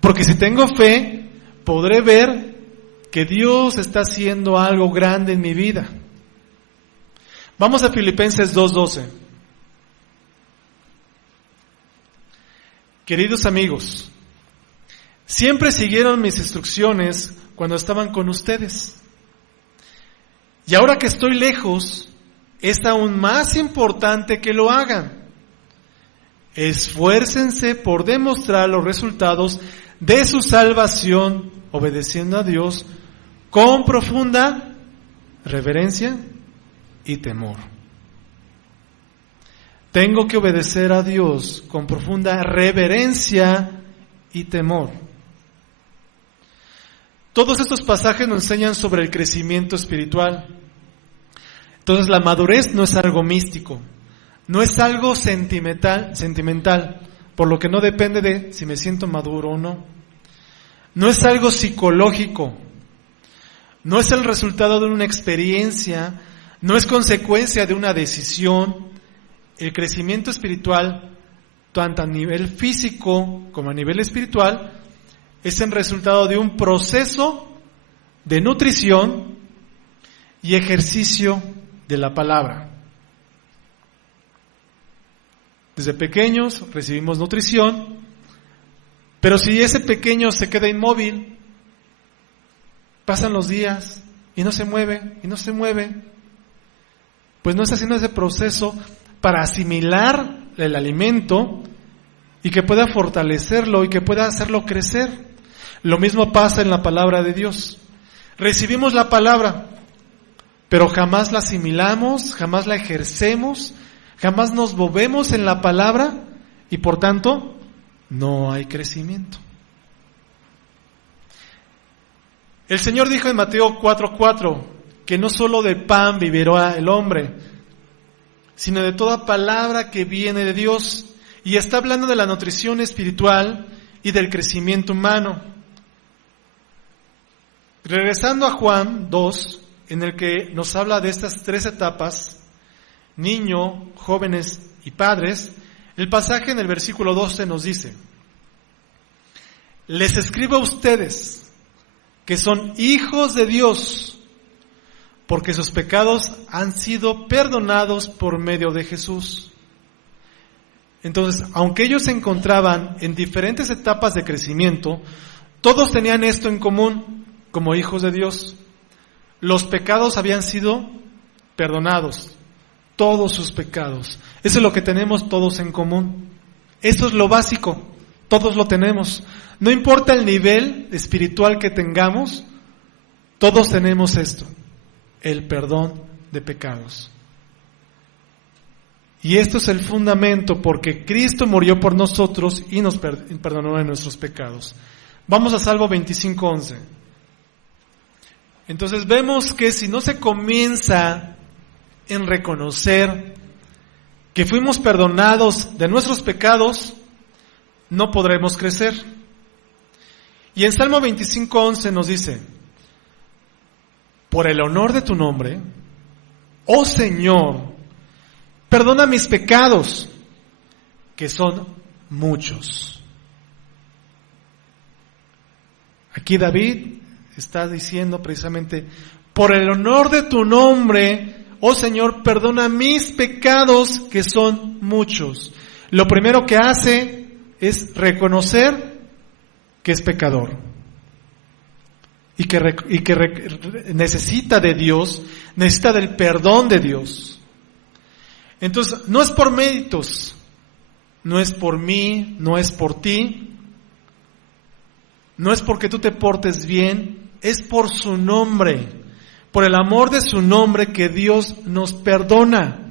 Porque si tengo fe, podré ver que Dios está haciendo algo grande en mi vida. Vamos a Filipenses 2:12. Queridos amigos, siempre siguieron mis instrucciones cuando estaban con ustedes. Y ahora que estoy lejos, es aún más importante que lo hagan. Esfuércense por demostrar los resultados de su salvación, obedeciendo a Dios con profunda reverencia y temor. Tengo que obedecer a Dios con profunda reverencia y temor. Todos estos pasajes nos enseñan sobre el crecimiento espiritual. Entonces la madurez no es algo místico, no es algo sentimental, por lo que no depende de si me siento maduro o no. No es algo psicológico, no es el resultado de una experiencia, no es consecuencia de una decisión. El crecimiento espiritual, tanto a nivel físico como a nivel espiritual, es el resultado de un proceso de nutrición y ejercicio de la palabra. Desde pequeños recibimos nutrición, pero si ese pequeño se queda inmóvil, pasan los días y no se mueve, pues no está haciendo ese proceso para asimilar el alimento y que pueda fortalecerlo y que pueda hacerlo crecer. Lo mismo pasa en la palabra de Dios. Recibimos la palabra, pero jamás la asimilamos, jamás la ejercemos, jamás nos movemos en la palabra y por tanto no hay crecimiento. El Señor dijo en Mateo 4:4 que no solo de pan vivirá el hombre, sino de toda palabra que viene de Dios. Y está hablando de la nutrición espiritual y del crecimiento humano. Regresando a Juan 2, en el que nos habla de estas tres etapas, niño, jóvenes y padres, el pasaje en el versículo 12 nos dice: les escribo a ustedes que son hijos de Dios, porque sus pecados han sido perdonados por medio de Jesús. Entonces, aunque ellos se encontraban en diferentes etapas de crecimiento, todos tenían esto en común como hijos de Dios. Los pecados habían sido perdonados, todos sus pecados. Eso es lo que tenemos todos en común. Eso es lo básico, todos lo tenemos. No importa el nivel espiritual que tengamos, todos tenemos esto, el perdón de pecados. Y esto es el fundamento, porque Cristo murió por nosotros y nos perdonó de nuestros pecados. Vamos a Salmo 25:11. Entonces vemos que si no se comienza en reconocer que fuimos perdonados de nuestros pecados, no podremos crecer. Y en Salmo 25:11 nos dice: por el honor de tu nombre, oh Señor, perdona mis pecados, que son muchos. Aquí David está diciendo precisamente: por el honor de tu nombre, oh Señor, perdona mis pecados, que son muchos. Lo primero que hace es reconocer que es pecador y que necesita de Dios, necesita del perdón de Dios. Entonces, no es por méritos, no es por mí, no es por ti, no es porque tú te portes bien, es por su nombre, por el amor de su nombre que Dios nos perdona.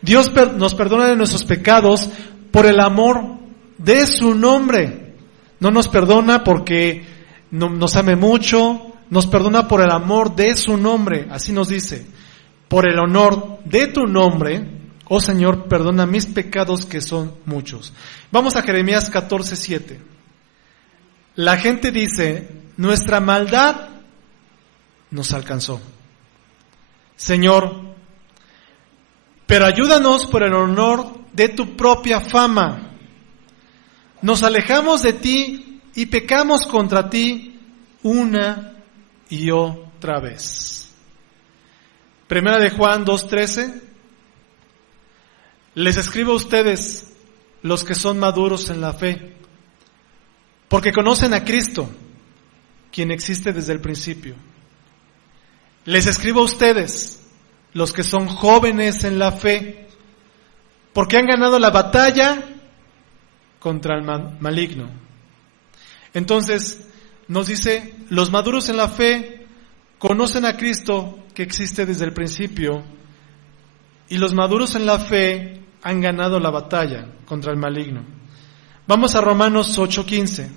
Dios nos perdona de nuestros pecados por el amor de su nombre. No nos perdona porque nos ame mucho, nos perdona por el amor de su nombre. Así nos dice: por el honor de tu nombre, oh Señor, perdona mis pecados, que son muchos. Vamos a Jeremías 14:7. La gente dice: nuestra maldad nos alcanzó. Señor, pero ayúdanos por el honor de tu propia fama. Nos alejamos de ti y pecamos contra ti una y otra vez. Primera de Juan 2:13. Les escribo a ustedes, los que son maduros en la fe, porque conocen a Cristo, quien existe desde el principio. Les escribo a ustedes, los que son jóvenes en la fe, porque han ganado la batalla contra el maligno. Entonces, nos dice, los maduros en la fe conocen a Cristo, que existe desde el principio, y los maduros en la fe han ganado la batalla contra el maligno. Vamos a Romanos 8:15.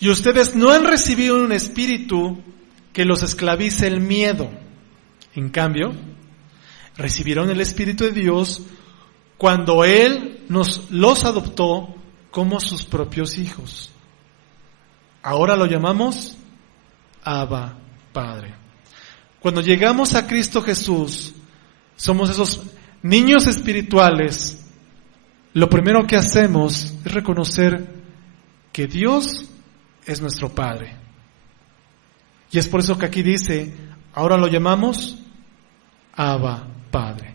Y ustedes no han recibido un espíritu que los esclavice el miedo. En cambio, recibieron el Espíritu de Dios cuando Él los adoptó como sus propios hijos. Ahora lo llamamos Abba, Padre. Cuando llegamos a Cristo Jesús, somos esos niños espirituales. Lo primero que hacemos es reconocer que Dios es nuestro Padre. Y es por eso que aquí dice, ahora lo llamamos Abba, Padre.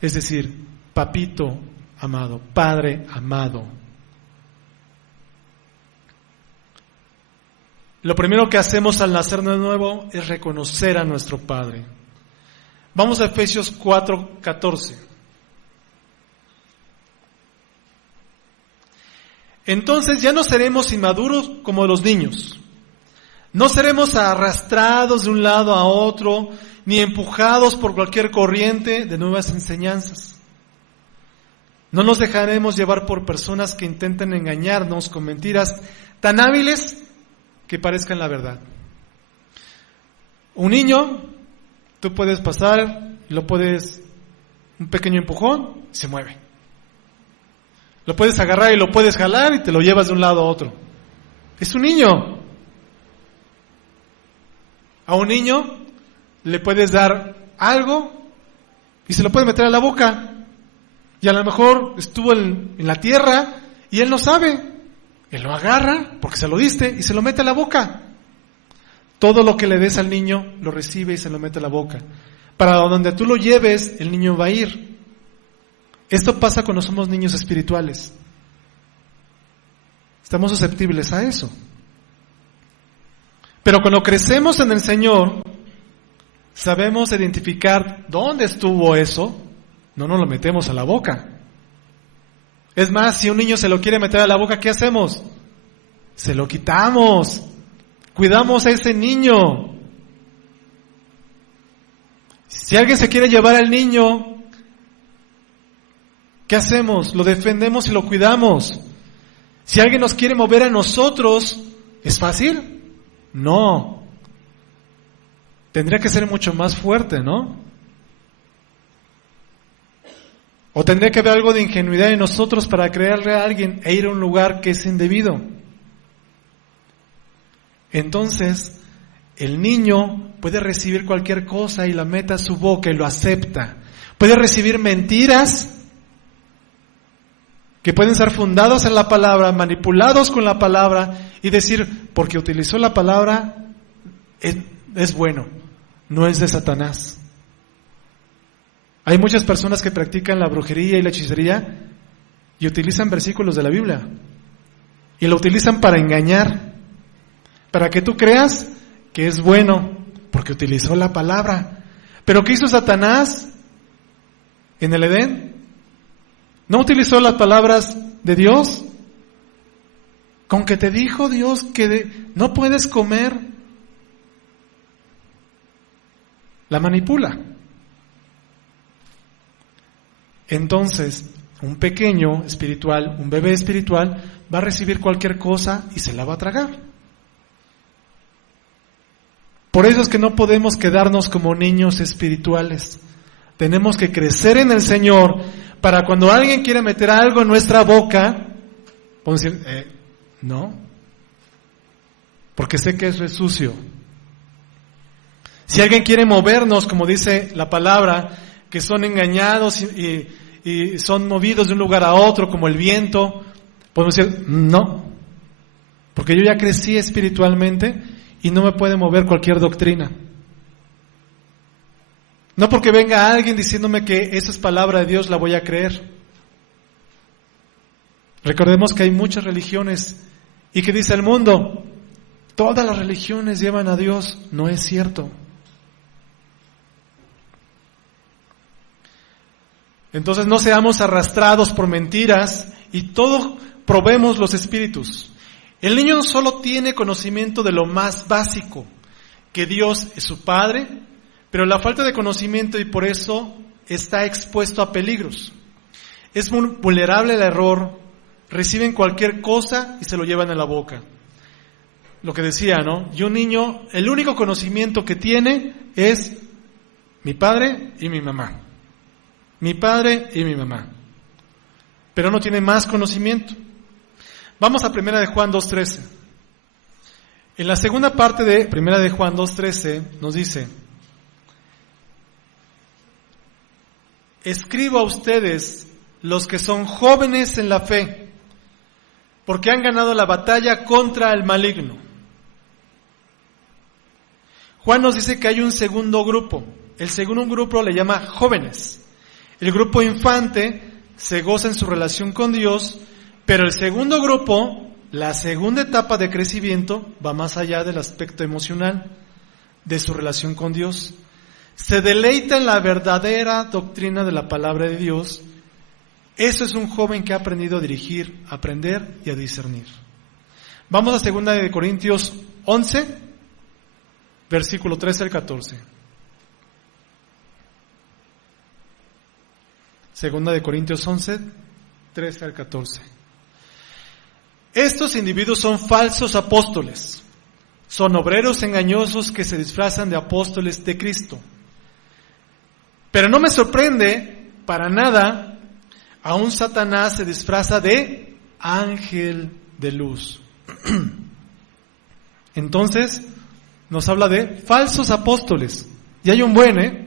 Es decir, papito amado, Padre amado. Lo primero que hacemos al nacer de nuevo es reconocer a nuestro Padre. Vamos a Efesios 4:14. Entonces ya no seremos inmaduros como los niños. No seremos arrastrados de un lado a otro, ni empujados por cualquier corriente de nuevas enseñanzas. No nos dejaremos llevar por personas que intenten engañarnos con mentiras tan hábiles que parezcan la verdad. Un niño, tú puedes pasar, un pequeño empujón, se mueve. Lo puedes agarrar y lo puedes jalar y te lo llevas de un lado a otro. Es un niño. A un niño le puedes dar algo y se lo puedes meter a la boca. Y a lo mejor estuvo en la tierra y él no sabe. Él lo agarra porque se lo diste y se lo mete a la boca. Todo lo que le des al niño lo recibe y se lo mete a la boca. Para donde tú lo lleves, el niño va a ir. Esto pasa cuando somos niños espirituales. Estamos susceptibles a eso. Pero cuando crecemos en el Señor, sabemos identificar dónde estuvo eso, no nos lo metemos a la boca. Es más, si un niño se lo quiere meter a la boca, ¿qué hacemos? Se lo quitamos. Cuidamos a ese niño. Si alguien se quiere llevar al niño, ¿qué hacemos? Lo defendemos y lo cuidamos. Si alguien nos quiere mover a nosotros, ¿es fácil? No. Tendría que ser mucho más fuerte, ¿no? O tendría que haber algo de ingenuidad en nosotros para creerle a alguien e ir a un lugar que es indebido. Entonces, el niño puede recibir cualquier cosa y la mete a su boca y lo acepta. Puede recibir mentiras que pueden ser fundados en la palabra, manipulados con la palabra y decir, porque utilizó la palabra, es bueno, no es de Satanás. Hay muchas personas que practican la brujería y la hechicería y utilizan versículos de la Biblia y lo utilizan para engañar, para que tú creas que es bueno, porque utilizó la palabra. ¿Pero qué hizo Satanás en el Edén? ¿No utilizó las palabras de Dios? Con que te dijo Dios que no puedes comer, la manipula. Entonces, un pequeño espiritual, un bebé espiritual, va a recibir cualquier cosa y se la va a tragar. Por eso es que no podemos quedarnos como niños espirituales. Tenemos que crecer en el Señor para cuando alguien quiera meter algo en nuestra boca, podemos decir, no, porque sé que eso es sucio. Si alguien quiere movernos, como dice la palabra, que son engañados y son movidos de un lugar a otro como el viento, podemos decir, no, porque yo ya crecí espiritualmente y no me puede mover cualquier doctrina. No porque venga alguien diciéndome que esa es palabra de Dios, la voy a creer. Recordemos que hay muchas religiones y que dice el mundo, todas las religiones llevan a Dios. No es cierto. Entonces no seamos arrastrados por mentiras y todo probemos los espíritus. El niño no solo tiene conocimiento de lo más básico, que Dios es su Padre, pero la falta de conocimiento y por eso está expuesto a peligros. Es muy vulnerable al error, reciben cualquier cosa y se lo llevan a la boca. Lo que decía, ¿no? Y un niño, el único conocimiento que tiene es mi padre y mi mamá. Mi padre y mi mamá. Pero no tiene más conocimiento. Vamos a 1 de Juan 2:13. En la segunda parte de 1 de Juan 2:13 nos dice: escribo a ustedes, los que son jóvenes en la fe, porque han ganado la batalla contra el maligno. Juan nos dice que hay un segundo grupo. El segundo grupo le llama jóvenes. El grupo infante se goza en su relación con Dios, pero el segundo grupo, la segunda etapa de crecimiento, va más allá del aspecto emocional de su relación con Dios. Se deleita en la verdadera doctrina de la palabra de Dios. Eso es un joven que ha aprendido a dirigir, a aprender y a discernir. Vamos a 2 de Corintios 11, versículo 13 al 14. 2 de Corintios 11, 13 al 14. Estos individuos son falsos apóstoles, son obreros engañosos que se disfrazan de apóstoles de Cristo. Pero no me sorprende para nada, aún Satanás se disfraza de ángel de luz. Entonces, nos habla de falsos apóstoles. Y hay un buen,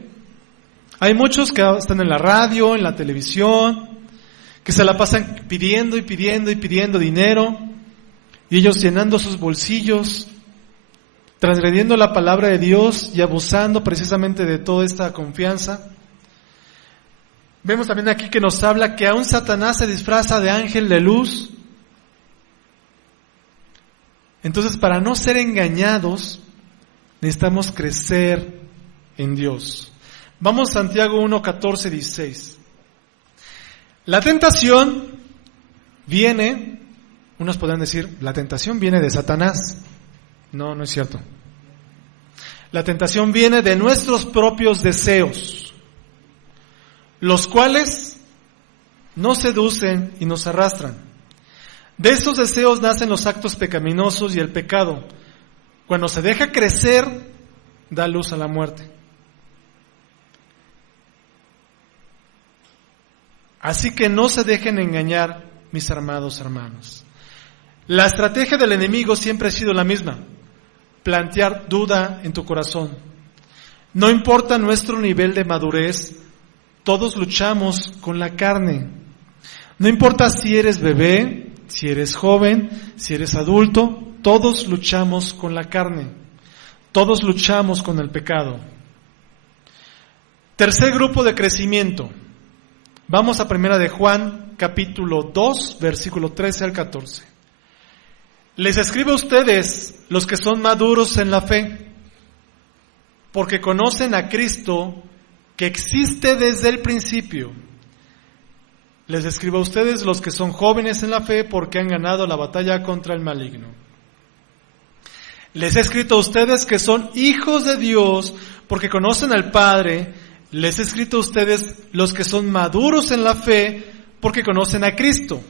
Hay muchos que están en la radio, en la televisión, que se la pasan pidiendo y pidiendo y pidiendo dinero, y ellos llenando sus bolsillos, transgrediendo la palabra de Dios y abusando precisamente de toda esta confianza. Vemos también aquí que nos habla que aún Satanás se disfraza de ángel de luz. Entonces, para no ser engañados, necesitamos crecer en Dios. Vamos a Santiago 1, 14, 16. La tentación viene, unos podrán decir, la tentación viene de Satanás. No, no es cierto. La tentación viene de nuestros propios deseos, los cuales nos seducen y nos arrastran. De estos deseos nacen los actos pecaminosos y el pecado. Cuando se deja crecer, da luz a la muerte. Así que no se dejen engañar, mis amados hermanos. La estrategia del enemigo siempre ha sido la misma: plantear duda en tu corazón. No importa nuestro nivel de madurez, todos luchamos con la carne. No importa si eres bebé, si eres joven, si eres adulto, todos luchamos con la carne. Todos luchamos con el pecado. Tercer grupo de crecimiento. Vamos a 1 de Juan, capítulo 2, versículo 13 al 14. Les escribo a ustedes, los que son maduros en la fe, porque conocen a Cristo, que existe desde el principio. Les escribo a ustedes, los que son jóvenes en la fe, porque han ganado la batalla contra el maligno. Les he escrito a ustedes que son hijos de Dios, porque conocen al Padre. Les he escrito a ustedes, los que son maduros en la fe, porque conocen a Cristo,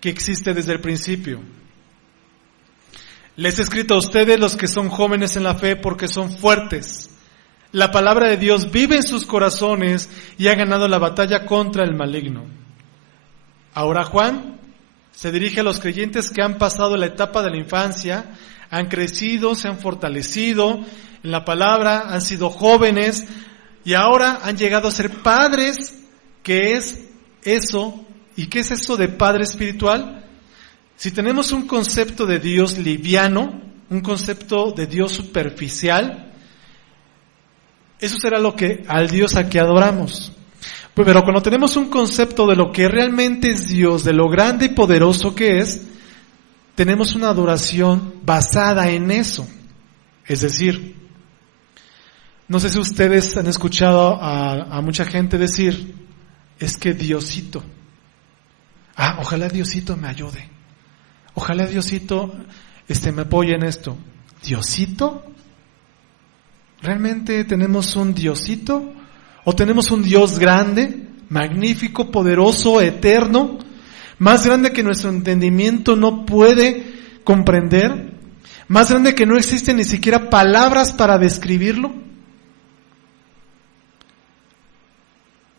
que existe desde el principio. Les he escrito a ustedes, los que son jóvenes en la fe, porque son fuertes. La palabra de Dios vive en sus corazones y ha ganado la batalla contra el maligno. Ahora Juan se dirige a los creyentes que han pasado la etapa de la infancia, han crecido, se han fortalecido en la palabra, han sido jóvenes y ahora han llegado a ser padres. ¿Qué es eso? ¿Y qué es eso de padre espiritual? Si tenemos un concepto de Dios liviano, un concepto de Dios superficial, eso será lo que al Dios a que adoramos. Pero cuando tenemos un concepto de lo que realmente es Dios, de lo grande y poderoso que es, tenemos una adoración basada en eso. Es decir, no sé si ustedes han escuchado a mucha gente decir, es que Diosito, ojalá Diosito me ayude, ojalá Diosito me apoye en esto. ¿Diosito? ¿Realmente tenemos un Diosito? ¿O tenemos un Dios grande, magnífico, poderoso, eterno, más grande que nuestro entendimiento no puede comprender, más grande que no existen ni siquiera palabras para describirlo?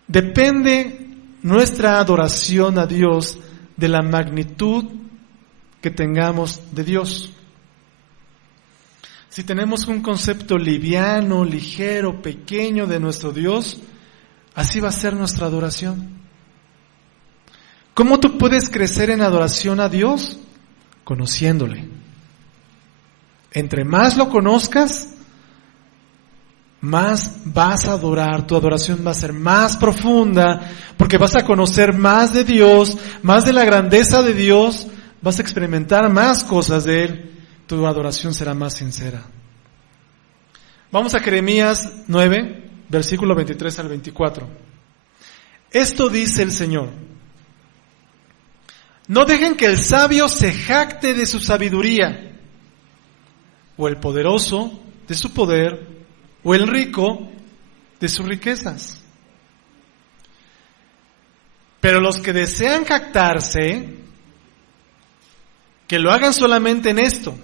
Depende nuestra adoración a Dios de la magnitud que tengamos de Dios. Si tenemos un concepto liviano, ligero, pequeño de nuestro Dios, así va a ser nuestra adoración. ¿Cómo tú puedes crecer en adoración a Dios? Conociéndole. Entre más lo conozcas, más vas a adorar, tu adoración va a ser más profunda, porque vas a conocer más de Dios, más de la grandeza de Dios, vas a experimentar más cosas de Él. Tu adoración será más sincera. Vamos a Jeremías 9, versículo 23 al 24. Esto dice el Señor: no dejen que el sabio se jacte de su sabiduría, o el poderoso de su poder, o el rico de sus riquezas. Pero los que desean jactarse, que lo hagan solamente en esto: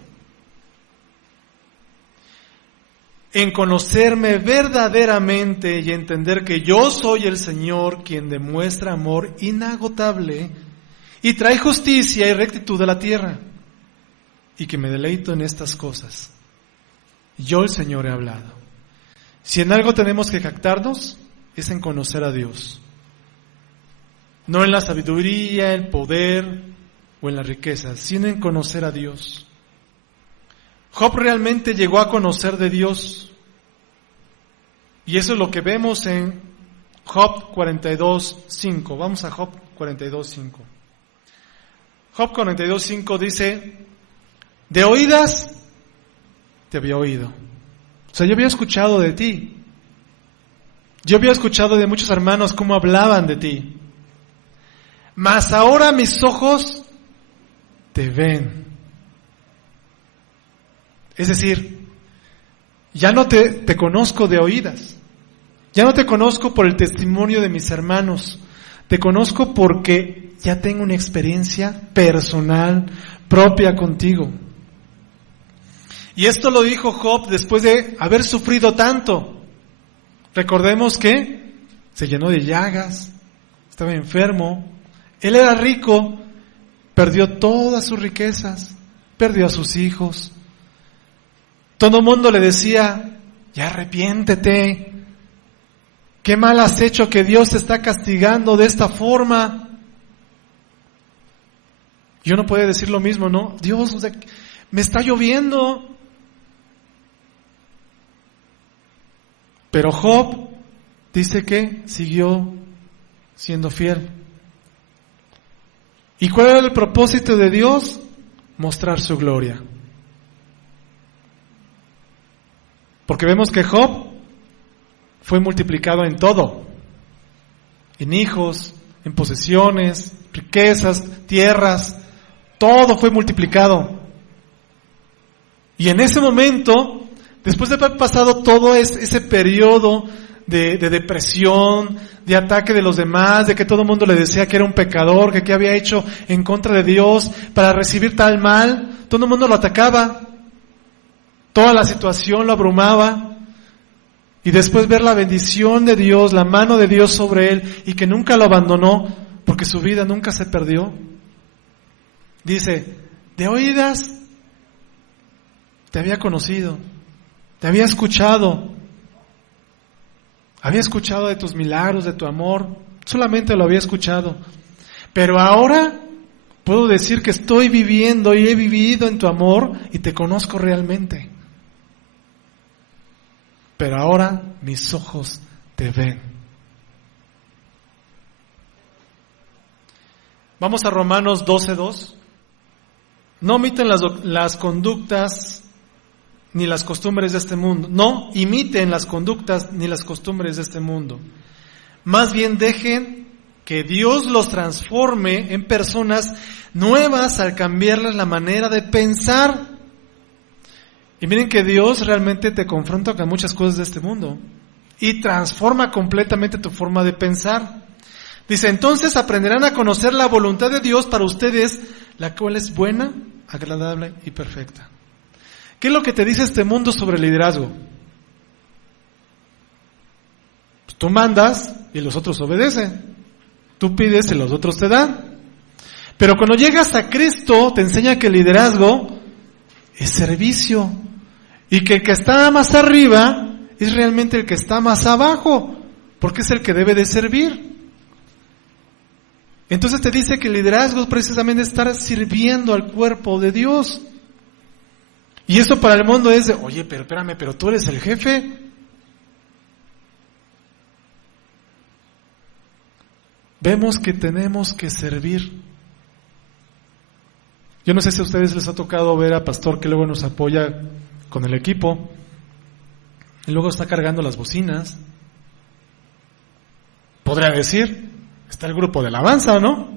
en conocerme verdaderamente y entender que yo soy el Señor, quien demuestra amor inagotable y trae justicia y rectitud a la tierra, y que me deleito en estas cosas. Yo, el Señor, he hablado. Si en algo tenemos que jactarnos, es en conocer a Dios, no en la sabiduría, el poder o en la riqueza, sino en conocer a Dios. Job realmente llegó a conocer de Dios, y eso es lo que vemos en Job 42:5. Vamos a Job 42:5. Job 42:5 dice: de oídas te había oído. O sea, yo había escuchado de ti. Yo había escuchado de muchos hermanos cómo hablaban de ti. Mas ahora mis ojos te ven. Es decir, ya no te conozco de oídas. Ya no te conozco por el testimonio de mis hermanos. Te conozco porque ya tengo una experiencia personal, propia contigo. Y esto lo dijo Job después de haber sufrido tanto. Recordemos que se llenó de llagas, estaba enfermo, él era rico, perdió todas sus riquezas, perdió a sus hijos. Todo el mundo le decía, ya arrepiéntete, qué mal has hecho que Dios te está castigando de esta forma. Yo no podía decir lo mismo, ¿no? Dios, o sea, me está lloviendo. Pero Job dice que siguió siendo fiel. ¿Y cuál era el propósito de Dios? Mostrar su gloria. Porque vemos que Job fue multiplicado en todo, en hijos, en posesiones, riquezas, tierras, todo fue multiplicado. Y en ese momento, después de haber pasado todo ese periodo de depresión, de ataque de los demás, de que todo el mundo le decía que era un pecador, que qué había hecho en contra de Dios para recibir tal mal, todo el mundo lo atacaba, toda la situación lo abrumaba, y después ver la bendición de Dios, la mano de Dios sobre él, y que nunca lo abandonó, porque su vida nunca se perdió. Dice, de oídas te había conocido, te había escuchado de tus milagros, de tu amor, solamente lo había escuchado. Pero ahora puedo decir que estoy viviendo y he vivido en tu amor y te conozco realmente. Pero ahora mis ojos te ven. Vamos a Romanos 12:2. No imiten las conductas ni las costumbres de este mundo. No imiten las conductas ni las costumbres de este mundo. Más bien dejen que Dios los transforme en personas nuevas al cambiarles la manera de pensar. Y miren que Dios realmente te confronta con muchas cosas de este mundo y transforma completamente tu forma de pensar. Dice, entonces aprenderán a conocer la voluntad de Dios para ustedes, la cual es buena, agradable y perfecta. ¿Qué es lo que te dice este mundo sobre liderazgo? Pues tú mandas y los otros obedecen. Tú pides y los otros te dan. Pero cuando llegas a Cristo, te enseña que el liderazgo es servicio. Y que el que está más arriba es realmente el que está más abajo, porque es el que debe de servir. Entonces te dice que el liderazgo es precisamente estar sirviendo al cuerpo de Dios. Y eso para el mundo es de, oye, pero espérame, pero tú eres el jefe. Vemos que tenemos que servir. Yo no sé si a ustedes les ha tocado ver a Pastor que luego nos apoya con el equipo y luego está cargando las bocinas. Podría decir, está el grupo de alabanza, ¿no?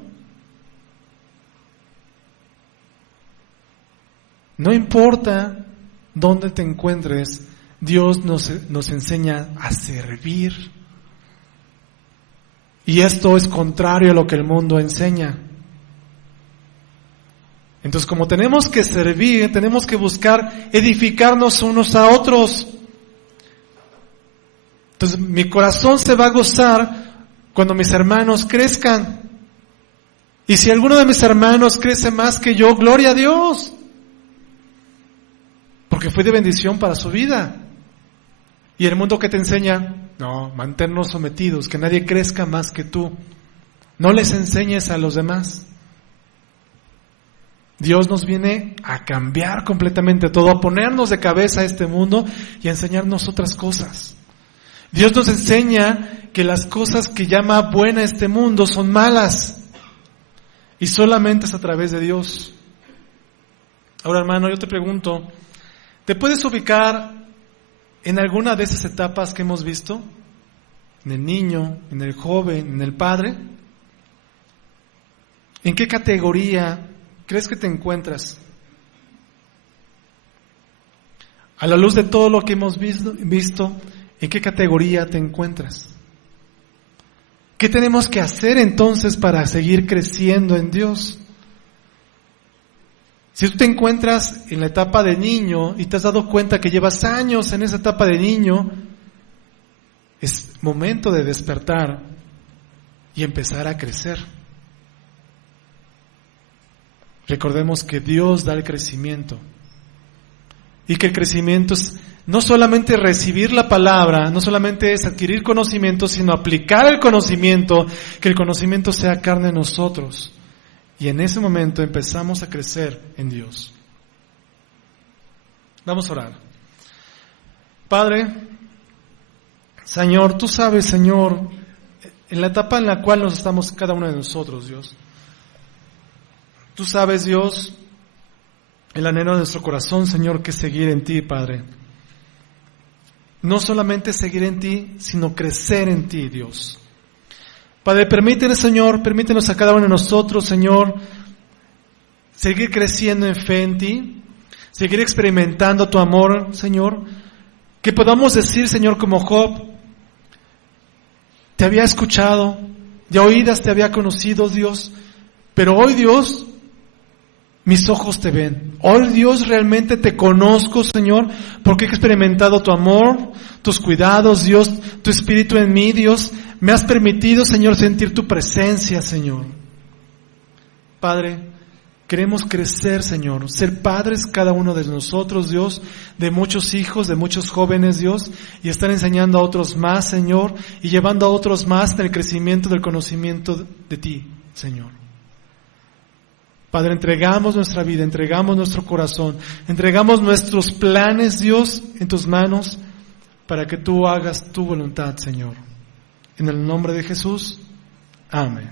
No importa dónde te encuentres, Dios nos enseña a servir. Y esto es contrario a lo que el mundo enseña. Entonces, como tenemos que servir, tenemos que buscar edificarnos unos a otros. Entonces, mi corazón se va a gozar cuando mis hermanos crezcan. Y si alguno de mis hermanos crece más que yo, gloria a Dios. Porque fue de bendición para su vida. Y el mundo que te enseña, no, mantenernos sometidos, que nadie crezca más que tú. No les enseñes a los demás. Dios nos viene a cambiar completamente todo, a ponernos de cabeza a este mundo y a enseñarnos otras cosas. Dios nos enseña que las cosas que llama buena este mundo son malas y solamente es a través de Dios. Ahora, hermano, yo te pregunto, ¿te puedes ubicar en alguna de esas etapas que hemos visto? En el niño, en el joven, en el padre. ¿En qué categoría crees que te encuentras? A la luz de todo lo que hemos visto, ¿en qué categoría te encuentras? ¿Qué tenemos que hacer entonces para seguir creciendo en Dios? Si tú te encuentras en la etapa de niño y te has dado cuenta que llevas años en esa etapa de niño, es momento de despertar y empezar a crecer. Recordemos que Dios da el crecimiento y que el crecimiento es no solamente recibir la palabra, no solamente es adquirir conocimiento, sino aplicar el conocimiento, que el conocimiento sea carne en nosotros. Y en ese momento empezamos a crecer en Dios. Vamos a orar. Padre, Señor, tú sabes, Señor, en la etapa en la cual nos estamos cada uno de nosotros, Dios. Tú sabes, Dios, el anhelo de nuestro corazón, Señor, que es seguir en ti, Padre. No solamente seguir en ti, sino crecer en ti, Dios. Padre, permítenos, Señor, permítenos a cada uno de nosotros, Señor, seguir creciendo en fe en ti, seguir experimentando tu amor, Señor, que podamos decir, Señor, como Job, te había escuchado, de oídas te había conocido, Dios, pero hoy, Dios, mis ojos te ven. Hoy, Dios, realmente te conozco, Señor, porque he experimentado tu amor, tus cuidados, Dios, tu espíritu en mí, Dios. Me has permitido, Señor, sentir tu presencia, Señor. Padre, queremos crecer, Señor, ser padres cada uno de nosotros, Dios, de muchos hijos, de muchos jóvenes, Dios, y estar enseñando a otros más, Señor, y llevando a otros más en el crecimiento del conocimiento de ti, Señor. Padre, entregamos nuestra vida, entregamos nuestro corazón, entregamos nuestros planes, Dios, en tus manos, para que tú hagas tu voluntad, Señor. En el nombre de Jesús, amén.